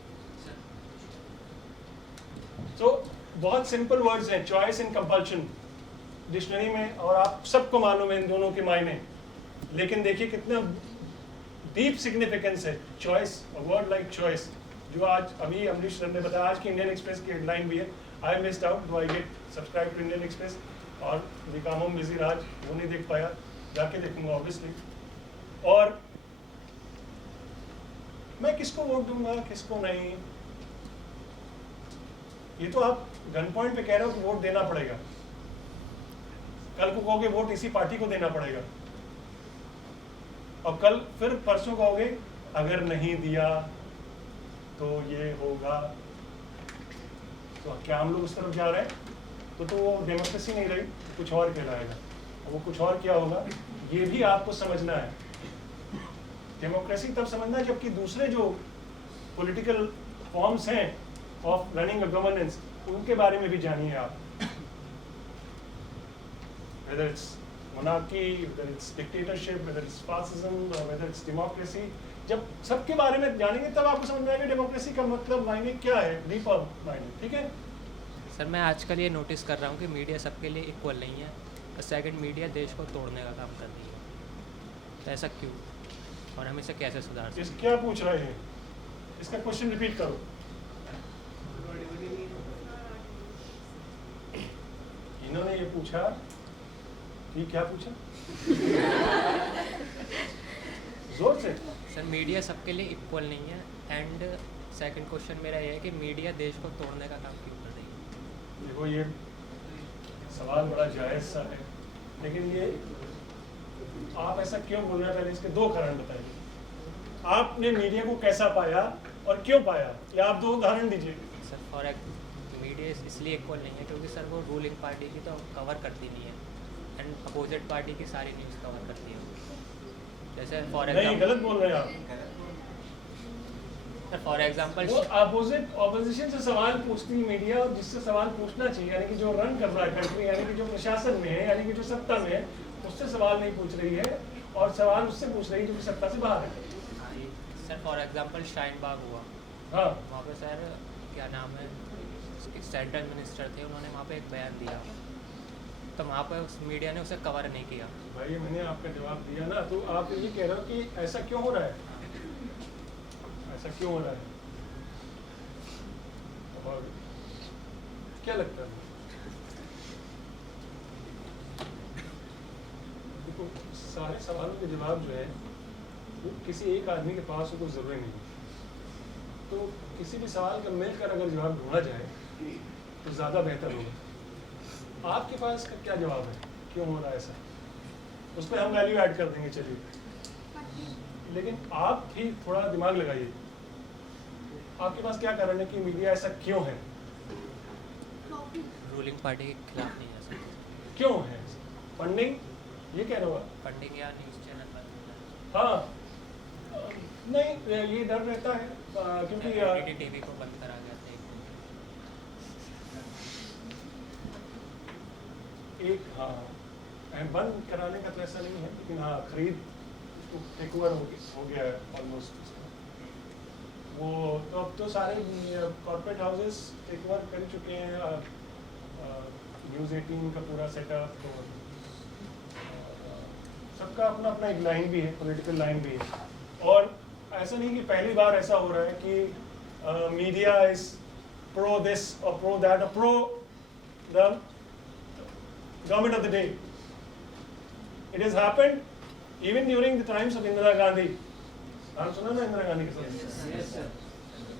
तो बहुत सिंपल वर्ड्स हैं, चॉइस एंड कंपल्शन डिक्शनरी में, और आप सबको मालूम है इन दोनों के मायने. लेकिन देखिए कितना डीप सिग्निफिकेंस है चॉइस, वर्ड लाइक चॉइस, जो आज अभी अमरीश सर ने बताया. आज की इंडियन एक्सप्रेस की हेडलाइन भी है, I missed out, do I get subscribe to Indian Express. और कामों में बिजी रहा, वो नहीं देख पाया, जाके देखूंगा ऑब्वियसली. और मैं किसको वोट दूंगा किसको नहीं, ये तो आप गन पॉइंट पे कह रहे हो कि वोट देना पड़ेगा. कल को कहोगे वोट इसी पार्टी को देना पड़ेगा, और कल फिर परसों कहोगे अगर नहीं दिया तो ये होगा. तो क्या हम लोग उस तरफ जा रहे हैं? तो वो डेमोक्रेसी नहीं रही, कुछ और कहलाएगा. और वो कुछ और क्या होगा ये भी आपको समझना है. डेमोक्रेसी तब समझना है जबकि दूसरे जो पॉलिटिकल फॉर्म्स हैं ऑफ रनिंग अ गवर्नेंस, उनके बारे में भी जानिए आप. whether it's monarchy, whether it's dictatorship, whether it's fascism, or whether it's democracy. जब सबके बारे में जानेंगे तब आपको समझ में आएगा डेमोक्रेसी का मतलब मायने क्या है, डीपर मायने. ठीक है सर, मैं आजकल ये नोटिस कर रहा हूँ कि मीडिया सबके लिए इक्वल नहीं है. सेकंड, मीडिया देश को तोड़ने का काम कर रही है. तो ऐसा क्यों, और हम इसे कैसे सुधार सकते हैं? क्या पूछ रहे हैं, इसका क्वेश्चन रिपीट करो. इन्होंने ये पूछा, ये क्या पूछा? जोर से. सर, मीडिया सबके लिए इक्वल नहीं है. एंड सेकंड क्वेश्चन मेरा ये है कि मीडिया देश को तोड़ने का काम क्यों कर रही है? देखो ये सवाल बड़ा जायज़ सा है, लेकिन ये आप ऐसा क्यों बोल रहे हैं, पहले इसके दो कारण बताइए. आपने मीडिया को कैसा पाया और क्यों पाया, या आप दो उदाहरण दीजिए. सर, फॉर मीडिया इसलिए इक्वल नहीं है क्योंकि सर वो रूलिंग पार्टी की तो कवर करती नहीं है, एंड अपोजिट पार्टी की सारी न्यूज़ कवर करती है. जैसे फॉर नहीं, एग्जाम्पल, गलत बोल रहे हैं आप. फॉर एग्जाम्पल वो ऑपोजिशन से सवाल पूछती मीडिया, और जिससे सवाल पूछना चाहिए, यानी कि जो रन कर रहा है कंट्री, यानी कि जो प्रशासन में है, यानी कि जो सत्ता में है, उससे सवाल नहीं पूछ रही है, और सवाल उससे पूछ रही है जो कि सत्ता से बाहर है. Sir, for example Shaheen Bagh हुआ. हाँ, वहाँ पे सर क्या नाम है, सेंट्रल मिनिस्टर थे, उन्होंने वहाँ पे एक बयान दिया, तो वहाँ पे उस मीडिया ने उसे कवर नहीं किया. भाई मैंने आपका जवाब दिया ना, तो आप ये कह रहे हो कि ऐसा क्यों हो रहा है, ऐसा क्यों हो रहा है, और क्या लगता है? देखो, सारे सवालों के जवाब जो है वो किसी एक आदमी के पास हो तो ज़रूरी नहीं. तो किसी भी सवाल का मिलकर अगर जवाब ढूंढा जाए तो ज़्यादा बेहतर होगा. आपके पास का क्या जवाब है, क्यों हो रहा है ऐसा, उस पर हम वैल्यू ऐड कर देंगे. चलिए, लेकिन आप भी थोड़ा दिमाग लगाइए. आपके पास क्या कारण है कि मीडिया ऐसा क्यों है, रूलिंग पार्टी के खिलाफ नहीं है सर. क्यों है? फंडिंग, ये कह रहे हो आप? फंडिंग या न्यूज़ चैनल पर. हाँ, नहीं, ये डर रहता है क्योंकि टीवी को बंद करा गया था एक. हाँ, बंद कराने का तो ऐसा नहीं है, लेकिन हाँ, खरीद टेक ओवर हो गया है ऑलमोस्ट. वो तो अब तो सारे कॉर्पोरेट हाउसेस टेक ओवर कर चुके हैं, न्यूज़ 18 का पूरा सेटअप. तो सबका अपना अपना एक लाइन भी है, पॉलिटिकल लाइन भी है. और ऐसा नहीं कि पहली बार ऐसा हो रहा है कि मीडिया इज प्रो दिस और प्रो दैट और pro the government of the day. It has happened even during the times of Indira Gandhi. नाम सुना ना इंदिरा गांधी के?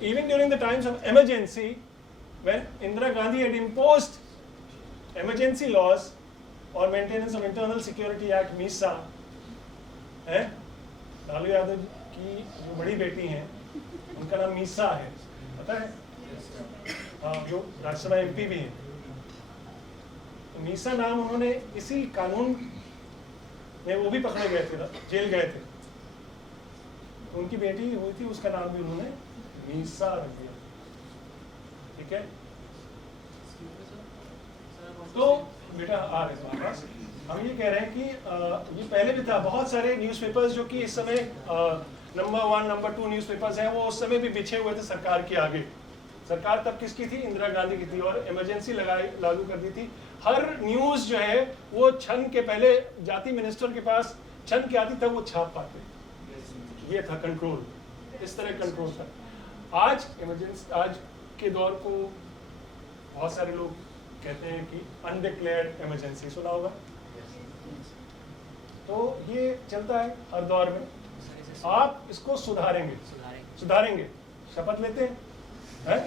Even during the times of emergency, when Indira Gandhi had imposed emergency laws or Maintenance of Internal Security Act (MISA), Lalu Yadav की जो बड़ी बेटी हैं, उनका नाम मीसा है. पता है? हाँ, जो राज्यसभा MP भी हैं। तो मीसा नाम उन्होंने इसी कानून में वो भी पकड़े गए थे, जेल गए थे। तो उनकी बेटी हुई थी, उसका नाम भी उन्होंने मीसा रख दिया। ठीक है? तो बेटा आ रहे हैं पास। हम ये कह रहे हैं कि ये पहले भी था, बहुत सारे न्यूज़पेपर्स जो कि इस समय नंबर 1, नंबर 2 न्यूज़पेपर्स हैं, वो उस समय भी बिछे हुए थे सरकार के आगे। सरकार तब किसकी थी? इंदिरा गांधी की थी, और इमरजेंसी लागू कर दी थी। हर न्यूज़ जो है वो क्षण के पहले जाती मिनिस्टर के पास, क्षण के आती तब वो छाप पाते। ये था कंट्रोल, इस तरह कंट्रोल था। आज इमरजेंसी, आज के दौर को बहुत सारे लोग कहते हैं कि अनडिक्लेयर्ड इमरजेंसी, सुना होगा। तो ये चलता है हर दौर में। आप इसको सुधारेंगे, शपथ लेते हैं?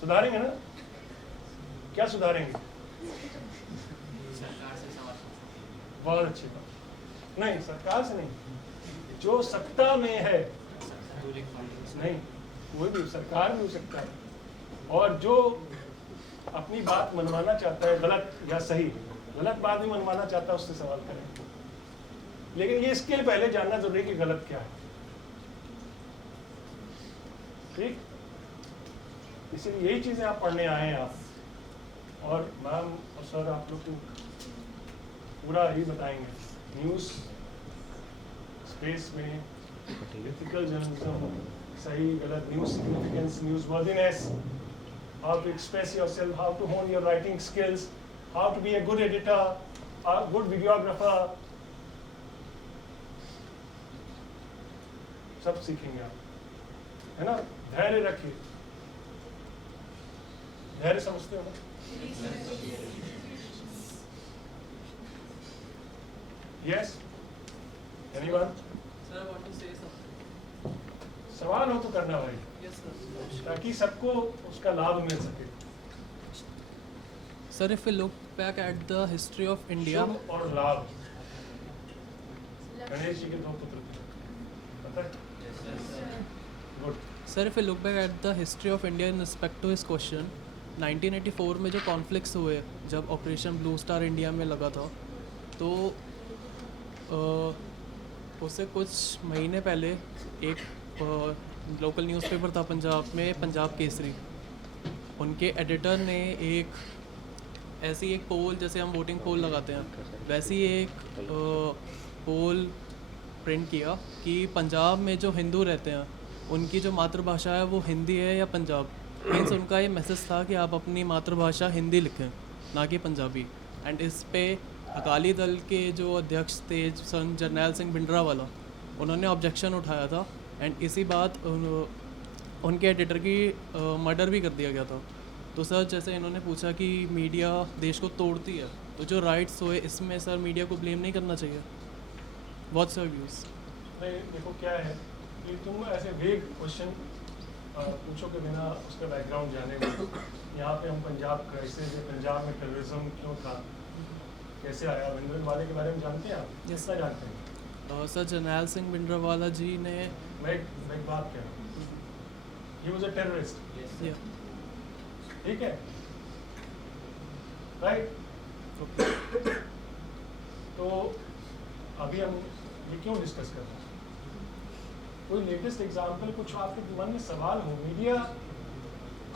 सुधारेंगे ना? क्या सुधारेंगे? बहुत अच्छी बात। नहीं, सरकार से नहीं, जो सत्ता में है, नहीं, कोई भी सरकार भी हो सकता है, और जो अपनी बात मनवाना चाहता है, गलत या सही, गलत बात भी मनवाना चाहता है, उससे सवाल करें। लेकिन ये इसके लिए पहले जानना जरूरी है कि गलत क्या है। ठीक, इसीलिए यही चीजें आप पढ़ने आए हैं आप, और मैम और सर आप लोग को पूरा ही बताएंगे न्यूज़ स्पेस में, एथिकल जर्नलिज्म, सही गलत, news significance, news worthiness, how to express yourself, how to hone your writing skills, how to be a good editor, a good videographer, सब सीखेंगे आप, है ना? धैर्य रखिए, धैर्य समझते हो ना? Yes? Anyone? Sir, I want to say something. सवाल हो तो करना भाई, Yes, sir. ताकि सबको उसका लाभ मिल सके। Sir, if we look back at the history of India, शुभ और लाभ, गणेश जी के 2 पुत्र थे, पता है? Good. Sir, if we look back at the history of India in respect to his question, 1984 में जो कॉन्फ्लिक्ट्स हुए जब ऑपरेशन ब्लू स्टार इंडिया में लगा था, तो उससे कुछ महीने पहले एक लोकल न्यूज़पेपर था पंजाब में, पंजाब केसरी, उनके एडिटर ने ऐसी एक पोल, जैसे हम वोटिंग पोल लगाते हैं, वैसी एक पोल प्रिंट किया कि पंजाब में जो हिंदू रहते हैं उनकी जो मातृभाषा है वो हिंदी है या पंजाब। मीन्स उनका ये मैसेज था कि आप अपनी मातृभाषा हिंदी लिखें, ना कि पंजाबी। एंड इस पे अकाली दल के जो अध्यक्ष थे सन जरनैल सिंह भिंडरावाला, उन्होंने ऑब्जेक्शन उठाया था, एंड इसी बात उनके एडिटर की मर्डर भी कर दिया गया था। तो सर, जैसे इन्होंने पूछा कि मीडिया देश को तोड़ती है, तो जो राइट्स हुए इसमें सर मीडिया को ब्लेम नहीं करना चाहिए। What's your views? नहीं, देखो क्या है कि तुम ऐसे वेग क्वेश्चन पूछो के बिना उसका बैकग्राउंड जाने में। यहाँ पे हम पंजाब कैसे, पंजाब में टेररिज्म क्यों था, कैसे आया, भिंडरावाले के बारे में जानते हैं आप? Yes, कितना जानते हैं? सर, जरनैल सिंह भिंडरावाला जी ने मैं एक बात कह रहा हूँ, he was a terrorist, yeah, ठीक है, राइट? तो अभी हम ये क्यों डिस्कस कर रहे हैं? कोई लेटेस्ट एग्जाम्पल, कुछ आपके मन में सवाल हो, मीडिया,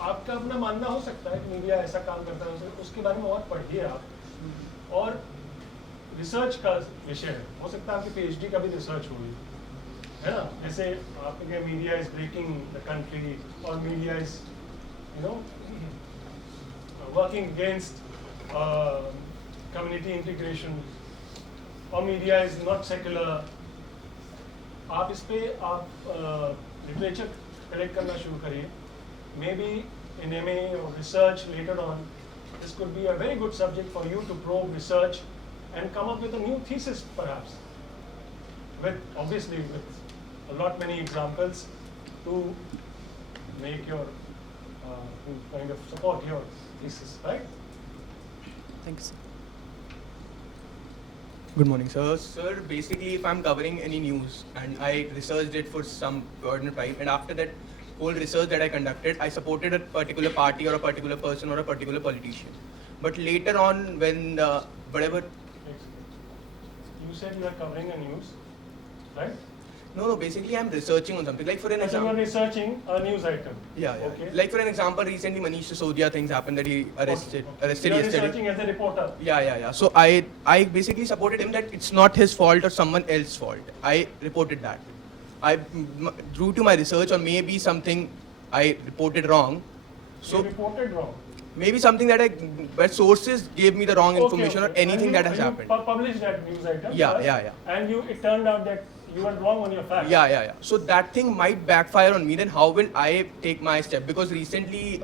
आपका अपना मानना हो सकता है कि मीडिया ऐसा काम करता है, उसके बारे में और पढ़िए आप, और रिसर्च का विषय है, हो सकता है आपकी PhD का भी रिसर्च होगी, है ना? जैसे आपने कहा media is breaking the country, और media is working against community integration, और मीडिया इज नॉट सेक्युलर। आप इस पे आप लिटरेचर कलेक्ट करना शुरू करिए, maybe in MA or research later on, this could be a very good subject for you to probe research and come up with a new thesis perhaps, with obviously with a lot many examples to make your to kind of support your thesis, right? thanks. Good morning, sir. Sir, basically, if I'm covering any news and I researched it for some period of time, and after that, whole research that I conducted, I supported a particular party or a particular person or a particular politician. But later on, when whatever. You said you are covering a news, right? No, basically I'm researching on something. Like for an So you example. are researching a news item. Yeah. Okay. Like for an example, recently Manish Sisodia things happened that he arrested You are yesterday. researching as a reporter. Yeah. So I basically supported him that it's not his fault or someone else's fault. I reported that. Due to my research or maybe something I reported wrong. So you reported wrong. Maybe something that sources gave me the wrong information or anything that has happened. You published that news item. Yeah. And it turned out that you were wrong on your facts. Yeah. So that thing might backfire on me. Then how will I take my step? Because recently,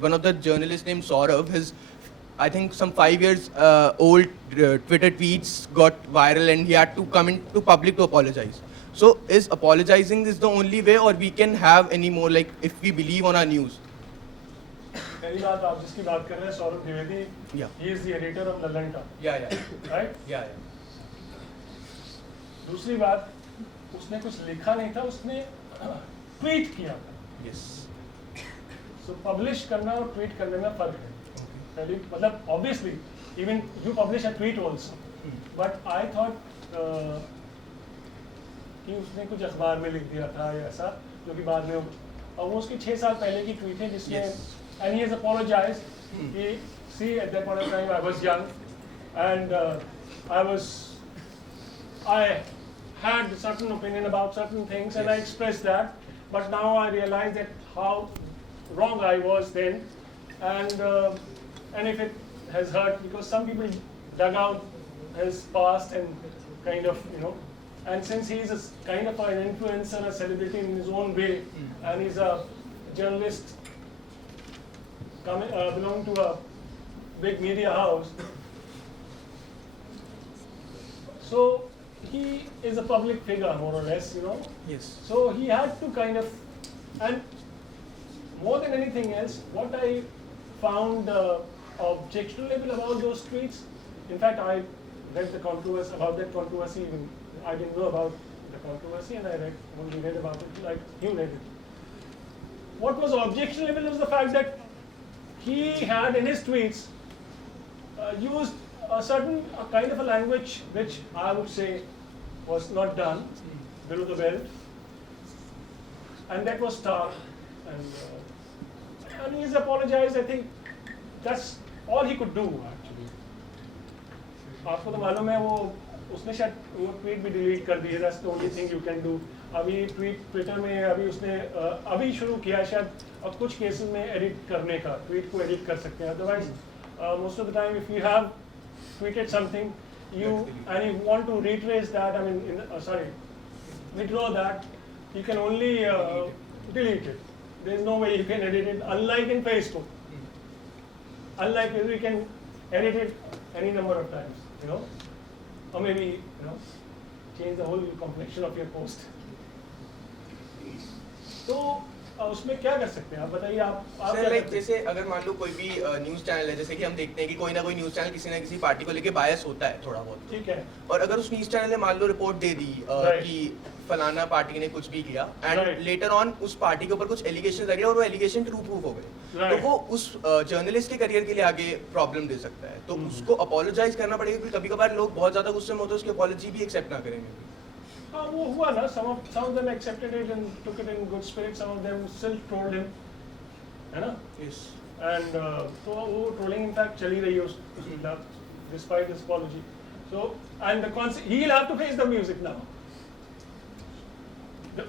one of the journalists named Saurav, I think some 5 years old Twitter tweets got viral and he had to come into public to apologize. So is apologizing the only way, or we can have any more, like if we believe on our news? पहली बात आप जिसकी बात कर रहे हैं Saurabh Dwivedi. Yeah. He is the editor of Lalanta. Yeah. Right? Yeah. दूसरी बात, उसने कुछ लिखा नहीं था, उसने ट्वीट किया था. Yes. So publish करना और ट्वीट करने में फर्क है. पहली मतलब obviously even you publish a tweet also, but I thought कि उसने कुछ अखबार में लिख दिया था या ऐसा, जो कि बाद में और वो उसकी 6 साल पहले की ट्वीट है जिसमें and he has apologized. See at that point of time I was young and I had a certain opinion about certain things and I expressed that, but now I realize that how wrong I was then, and if it has hurt, because some people dug out his past and kind of, and since he is a kind of an influencer, a celebrity in his own way, and he's a journalist belonging to a big media house, so he is a public figure more or less, Yes. So he had to kind of, and more than anything else, what I found objectionable about those tweets, in fact I read the controversy about that controversy, even I didn't know about the controversy and I only read about it like you read it. What was objectionable was the fact that he had in his tweets used a certain kind of a language which I would say was not done below the belt, and that was stark, and he's apologized. I think that's all he could do actually. आपको तो मालूम है वो उसने शायद वो tweet भी delete कर दी है. That's the only thing you can do. अभी ट्विटर में अभी उसने अभी शुरू किया है शायद, अब कुछ केसेस में एडिट करने का, ट्वीट को एडिट कर सकते हैं. Otherwise most of the time if you have tweeted something and you want to retrace that, withdraw that, you can only delete it. There is no way you can edit it, unlike in Facebook. Unlike you can edit it any number of times, or maybe change the whole complexion of your post. तो उसमें क्या कर सकते हैं आप बताइए. आप sir like जैसे अगर मान लो कोई भी न्यूज़ चैनल है, जैसे कि हम देखते हैं कि कोई ना कोई न्यूज़ चैनल किसी ना किसी पार्टी को लेके बायस होता है थोड़ा बहुत, ठीक है, और अगर उस न्यूज़ चैनल ने मान लो रिपोर्ट दे दी कि फलाना पार्टी ने कुछ भी किया एंड लेटर ऑन उस पार्टी के ऊपर कुछ एलिगेशन लगे और वो एलिगेशन ट्रू प्रूफ हो गए, तो वो उस जर्नलिस्ट के करियर के लिए आगे प्रॉब्लम दे सकता है. तो उसको अपोलोजाइज करना पड़ेगा, क्योंकि कभी कभार लोग बहुत ज्यादा गुस्से में होते हैं, उसकी अपॉलॉजी भी एक्सेप्ट ना करेंगे. हाँ वो हुआ ना, some of them accepted it and took it in good spirit, some of them still trolled him, है ना. Yes. And तो वो trolling in fact चली रही है उसके खिलाफ despite his apology. So and he'll have to face the music now.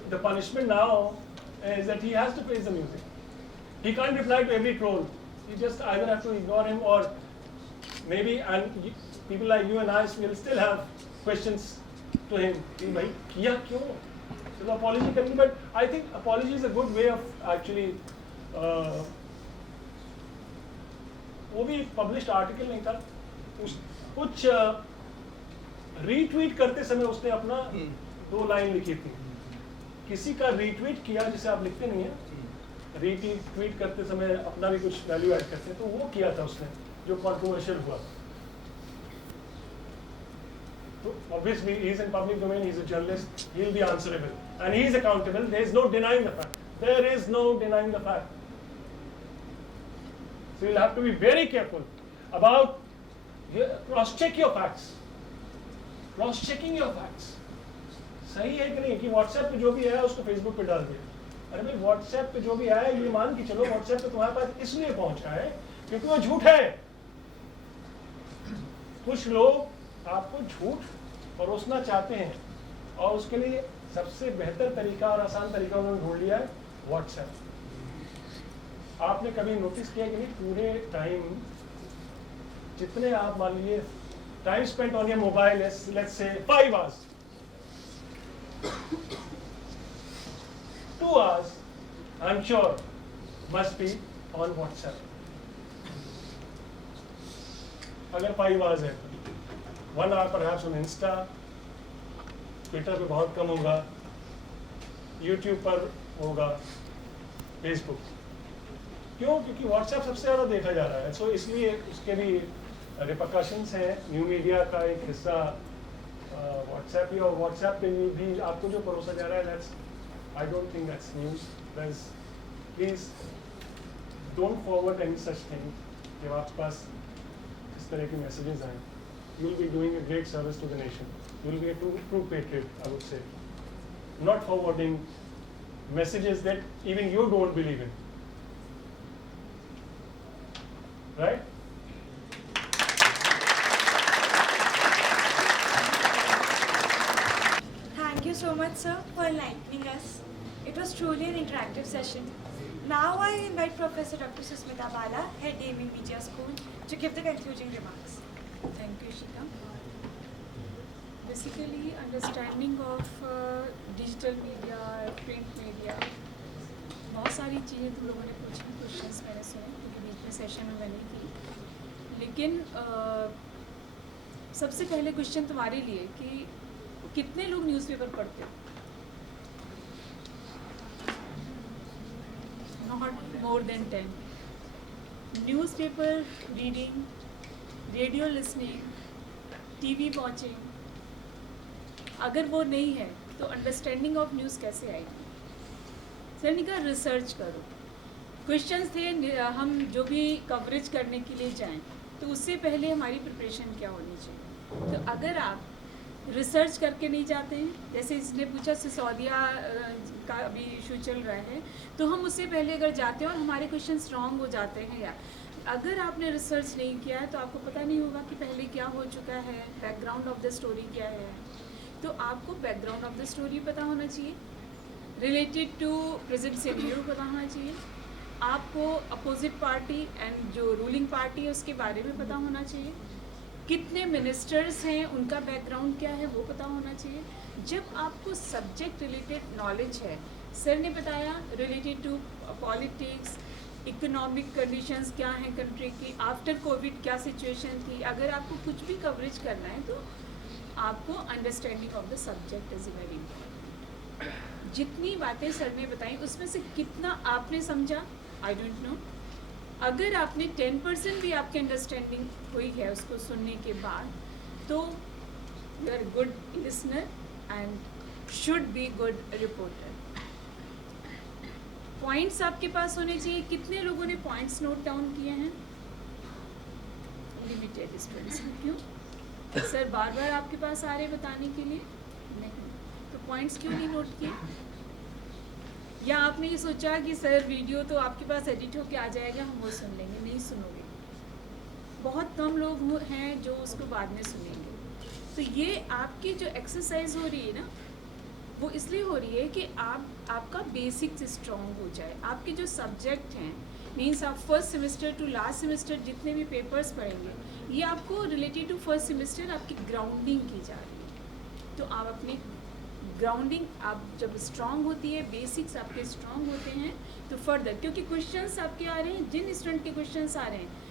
The punishment now is that he has to face the music. He can't reply to every troll. You just either have to ignore him or maybe, and people like you and I will still have questions to him. भाई किया क्यों? So apology करनी, but I think apology is a good way of actually. वो भी published article नहीं था. कुछ retweet करते समय उसने अपना 2 लाइन लिखी थी. किसी का retweet किया जिसे आप लिखते नहीं हैं. रीट्वीट करते समय अपना भी कुछ वैल्यू ऐड करते हैं, तो वो किया था उसने जो कंट्रोवर्शियल हुआ. तो obviously he is in public domain, he is a journalist, he will be answerable and he is accountable. There is no denying the fact. There is no denying the fact. So you'll have to be very careful about cross-check your facts. Cross-checking your facts. सही है कि नहीं कि WhatsApp पे जो भी है उसको Facebook पे डाल दिया. अरे भाई WhatsApp पे जो भी आया ये मान के चलो WhatsApp पे तुम्हारे पास इसलिए पहुंचा है क्योंकि वो झूठ है. कुछ लोग आपको झूठ परोसना चाहते हैं और उसके लिए सबसे बेहतर तरीका और आसान तरीका उन्होंने ढूंढ लिया है WhatsApp. आपने कभी नोटिस किया कि नहीं पूरे टाइम जितने आप मान लीजिए time spent on your mobile is let's say 5 hours. 2 hours I'm sure must be on WhatsApp. अगर 5 hours है 1 hour perhaps on Insta, Twitter पे बहुत कम होगा, YouTube पर होगा, Facebook. क्यों? क्योंकि WhatsApp सबसे ज़्यादा देखा जा रहा है. सो इसलिए उसके भी रिपरकशंस हैं. न्यू मीडिया का एक हिस्सा WhatsApp ही, और WhatsApp पे भी आपको जो परोसा जा रहा है that's I don't think that's news. Please don't forward any such thing. जब आपके पास इस तरह के messages आए, you will be doing a great service to the nation. You will be a true patriot, I would say. Not forwarding messages that even you don't believe in. Right? Thank you so much, sir, for enlightening us. It was truly an interactive session. Now I invite Professor Dr. Susmita Bala, Head DME Media School, to give the concluding remarks. Thank you, Shita. Basically, understanding of digital media, print media, बहुत सारी चीज़ें तुम लोगों ने पूछी, questions मैंने सुने क्योंकि बीच में सेशन में मैंने की. लेकिन सबसे पहले क्वेश्चन तुम्हारे लिए कि कितने लोग न्यूज़पेपर पढ़ते हो? Not more than 10. Newspaper reading, radio listening, TV watching, अगर वो नहीं है तो अंडरस्टैंडिंग ऑफ न्यूज़ कैसे आएगी? सर ने कहा रिसर्च करो. क्वेश्चंस थे हम जो भी कवरेज करने के लिए जाएं तो उससे पहले हमारी प्रिपरेशन क्या होनी चाहिए. तो अगर आप रिसर्च करके नहीं जाते हैं, जैसे इसने पूछा सिसोदिया का अभी इशू चल रहा है, तो हम उससे पहले अगर जाते हैं और हमारे क्वेश्चन स्ट्रॉन्ग हो जाते हैं, या अगर आपने रिसर्च नहीं किया है तो आपको पता नहीं होगा कि पहले क्या हो चुका है, बैकग्राउंड ऑफ द स्टोरी क्या है. तो आपको बैकग्राउंड ऑफ द स्टोरी पता होना चाहिए, रिलेटेड टू प्रेजेंट सिनेरियो पता होना चाहिए, आपको अपोजिट पार्टी एंड जो रूलिंग पार्टी है उसके बारे में पता होना चाहिए, कितने मिनिस्टर्स हैं उनका बैकग्राउंड क्या है वो पता होना चाहिए. जब आपको सब्जेक्ट रिलेटेड नॉलेज है, सर ने बताया related to politics, economic conditions क्या हैं कंट्री की, आफ्टर कोविड क्या सिचुएशन थी, अगर आपको कुछ भी कवरेज करना है तो आपको understanding of the subject is very important. जितनी बातें सर ने बताई उसमें से कितना आपने समझा आई डोंट नो. अगर आपने 10% भी आपकी अंडरस्टैंडिंग हुई है उसको सुनने के बाद, तो you are good listener and should be good reporter. Points आपके पास होने चाहिए. कितने लोगों ने पॉइंट्स नोट डाउन किए हैं? Limited students. क्यों सर बार बार आपके पास आ रहे बताने के लिए? नहीं. तो पॉइंट्स क्यों नहीं नोट किए? या आपने ये सोचा कि सर वीडियो तो आपके पास एडिट होके आ जाएगा, हम वो सुन लेंगे? नहीं सुनोगे. बहुत कम लोग हैं जो उसको बाद में सुनेंगे. तो ये आपकी जो एक्सरसाइज हो रही है ना, वो इसलिए हो रही है कि आपका बेसिक्स स्ट्रॉन्ग हो जाए. आपके जो सब्जेक्ट हैं, मीन्स आप first semester two last semester जितने भी पेपर्स पढ़ेंगे, ये आपको रिलेटेड टू फर्स्ट सेमेस्टर आपकी ग्राउंडिंग की जा रही है. तो आप अपने ग्राउंडिंग आप जब स्ट्रॉन्ग होती है, बेसिक्स आपके स्ट्रॉन्ग होते हैं, तो फर्दर क्योंकि क्वेश्चंस आपके आ रहे हैं, जिन स्टूडेंट के क्वेश्चंस आ रहे हैं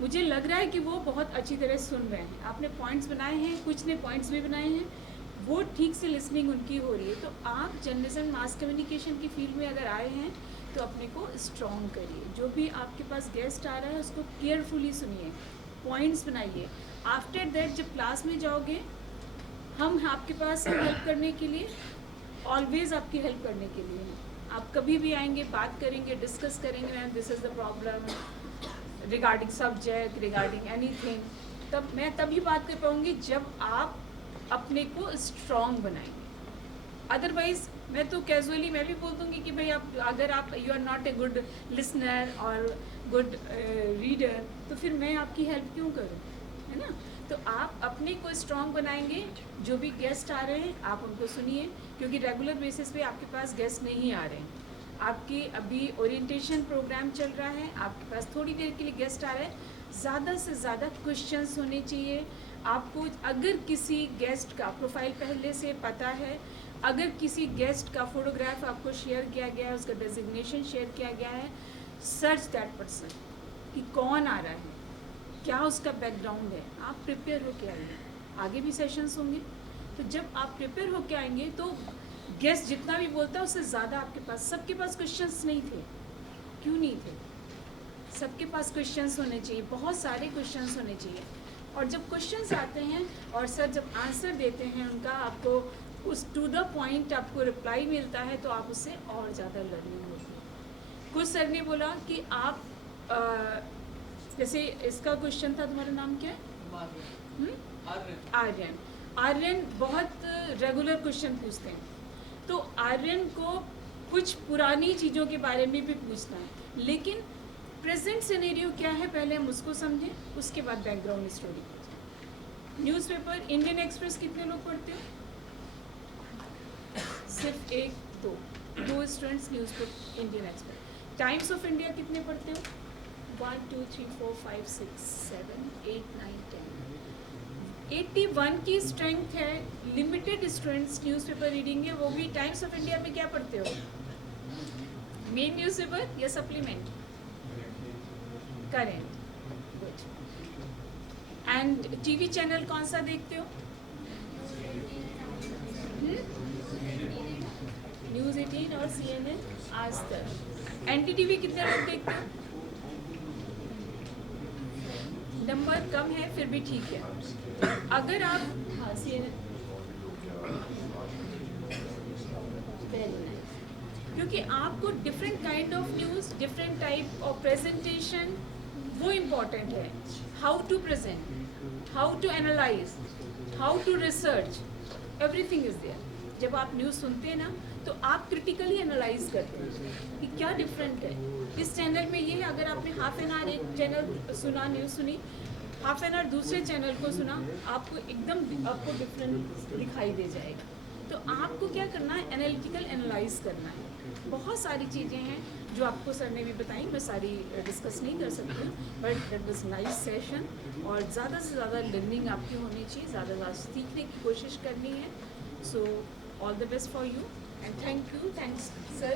मुझे लग रहा है कि वो बहुत अच्छी तरह सुन रहे हैं. आपने पॉइंट्स बनाए हैं, कुछ ने पॉइंट्स भी बनाए हैं, वो ठीक से लिसनिंग उनकी हो रही है. तो आप जर्नलिज्म मास कम्युनिकेशन की फील्ड में अगर आए हैं तो अपने को स्ट्रॉन्ग करिए. जो भी आपके पास गेस्ट आ रहा है उसको केयरफुली सुनिए, पॉइंट्स बनाइए. आफ्टर दैट जब क्लास में जाओगे, हम आपके पास हेल्प करने के लिए, ऑलवेज आपकी हेल्प करने के लिए हैं. आप कभी भी आएंगे, बात करेंगे, डिस्कस करेंगे, ma'am this is the problem regarding subject, regarding anything, तब मैं तभी बात कर पाऊँगी जब आप अपने को स्ट्रॉन्ग बनाएंगे। अदरवाइज मैं तो कैजुअली मैं भी बोल दूँगी कि भाई आप अगर आप you are not a good listener और गुड रीडर तो फिर मैं आपकी हेल्प क्यों करूँ, है ना। तो आप अपने को स्ट्रॉन्ग बनाएंगे। जो भी गेस्ट आ रहे हैं आप उनको सुनिए, क्योंकि रेगुलर बेसिस पे आपके पास गेस्ट नहीं आ रहे हैं। आपकी अभी ओरिएंटेशन प्रोग्राम चल रहा है, आपके पास थोड़ी देर के लिए गेस्ट आ रहे हैं। ज़्यादा से ज़्यादा क्वेश्चंस होने चाहिए आपको। अगर किसी गेस्ट का प्रोफाइल पहले से पता है, अगर किसी गेस्ट का फोटोग्राफ आपको शेयर किया गया है, उसका डेजिग्नेशन शेयर किया गया है, सर्च दैट पर्सन कि कौन आ रहा है, क्या उसका बैकग्राउंड है। आप प्रिपेयर होके आइए, आगे भी सेशंस होंगे। तो जब आप प्रिपेयर होके आएंगे तो गेस्ट जितना भी बोलता है उससे ज़्यादा आपके पास, सबके पास क्वेश्चंस नहीं थे। क्यों नहीं थे? सबके पास क्वेश्चंस होने चाहिए, बहुत सारे क्वेश्चंस होने चाहिए। और जब क्वेश्चंस आते हैं और सर जब आंसर देते हैं उनका, आपको उस टू द पॉइंट आपको रिप्लाई मिलता है, तो आप उससे और ज़्यादा लर्निंग होती है। कुछ सर ने बोला कि आप जैसे इसका क्वेश्चन था, तुम्हारा नाम क्या है? आर्यन। आर्यन बहुत रेगुलर क्वेश्चन पूछते हैं, तो आर्यन को कुछ पुरानी चीज़ों के बारे में भी पूछना है, लेकिन प्रेजेंट सिनेरियो क्या है पहले हम उसको समझें, उसके बाद background story. Newspaper Indian express कितने लोग पढ़ते हो? सिर्फ एक दो students newspaper Indian express. Times of India कितने पढ़ते हो? 1 2 3 4 5 6 7 8 9 10। 81 की स्ट्रेंथ है। लिमिटेड स्टूडेंट्स न्यूज़पेपर रीडिंग है, वो भी टाइम्स ऑफ इंडिया में क्या पढ़ते हो? मेन न्यूज़पेपर या supplement? Current. And TV channel कौन सा देखते हो? न्यूज़ 18 और CNN आज तक। NDTV कितने लोग देखते हो? नंबर कम है फिर भी ठीक है। अगर आप हाँ CNN वेरी नाइस, क्योंकि आपको different kind of news, different type of presentation, वो इम्पॉर्टेंट है। How to present, how to analyse, how to research, everything is there. जब आप न्यूज़ सुनते हैं ना तो आप क्रिटिकली एनालाइज करते हैं कि क्या डिफरेंट है। इस चैनल में ये है, अगर आपने हाफ एन आवर एक चैनल सुना, न्यूज़ सुनी, हाफ एन आवर दूसरे चैनल को सुना, आपको एकदम आपको डिफरेंट दिखाई दे जाएगा। तो आपको क्या करना है? एनालिटिकल एनालाइज करना है। बहुत सारी चीज़ें हैं जो आपको सर ने भी बताई, मैं सारी डिस्कस नहीं कर सकती हूँ, but that was nice session. और ज़्यादा से ज़्यादा लर्निंग आपकी होनी चाहिए, ज़्यादा से ज़्यादा सीखने की कोशिश करनी है। So all the best for you and thank you, thanks sir.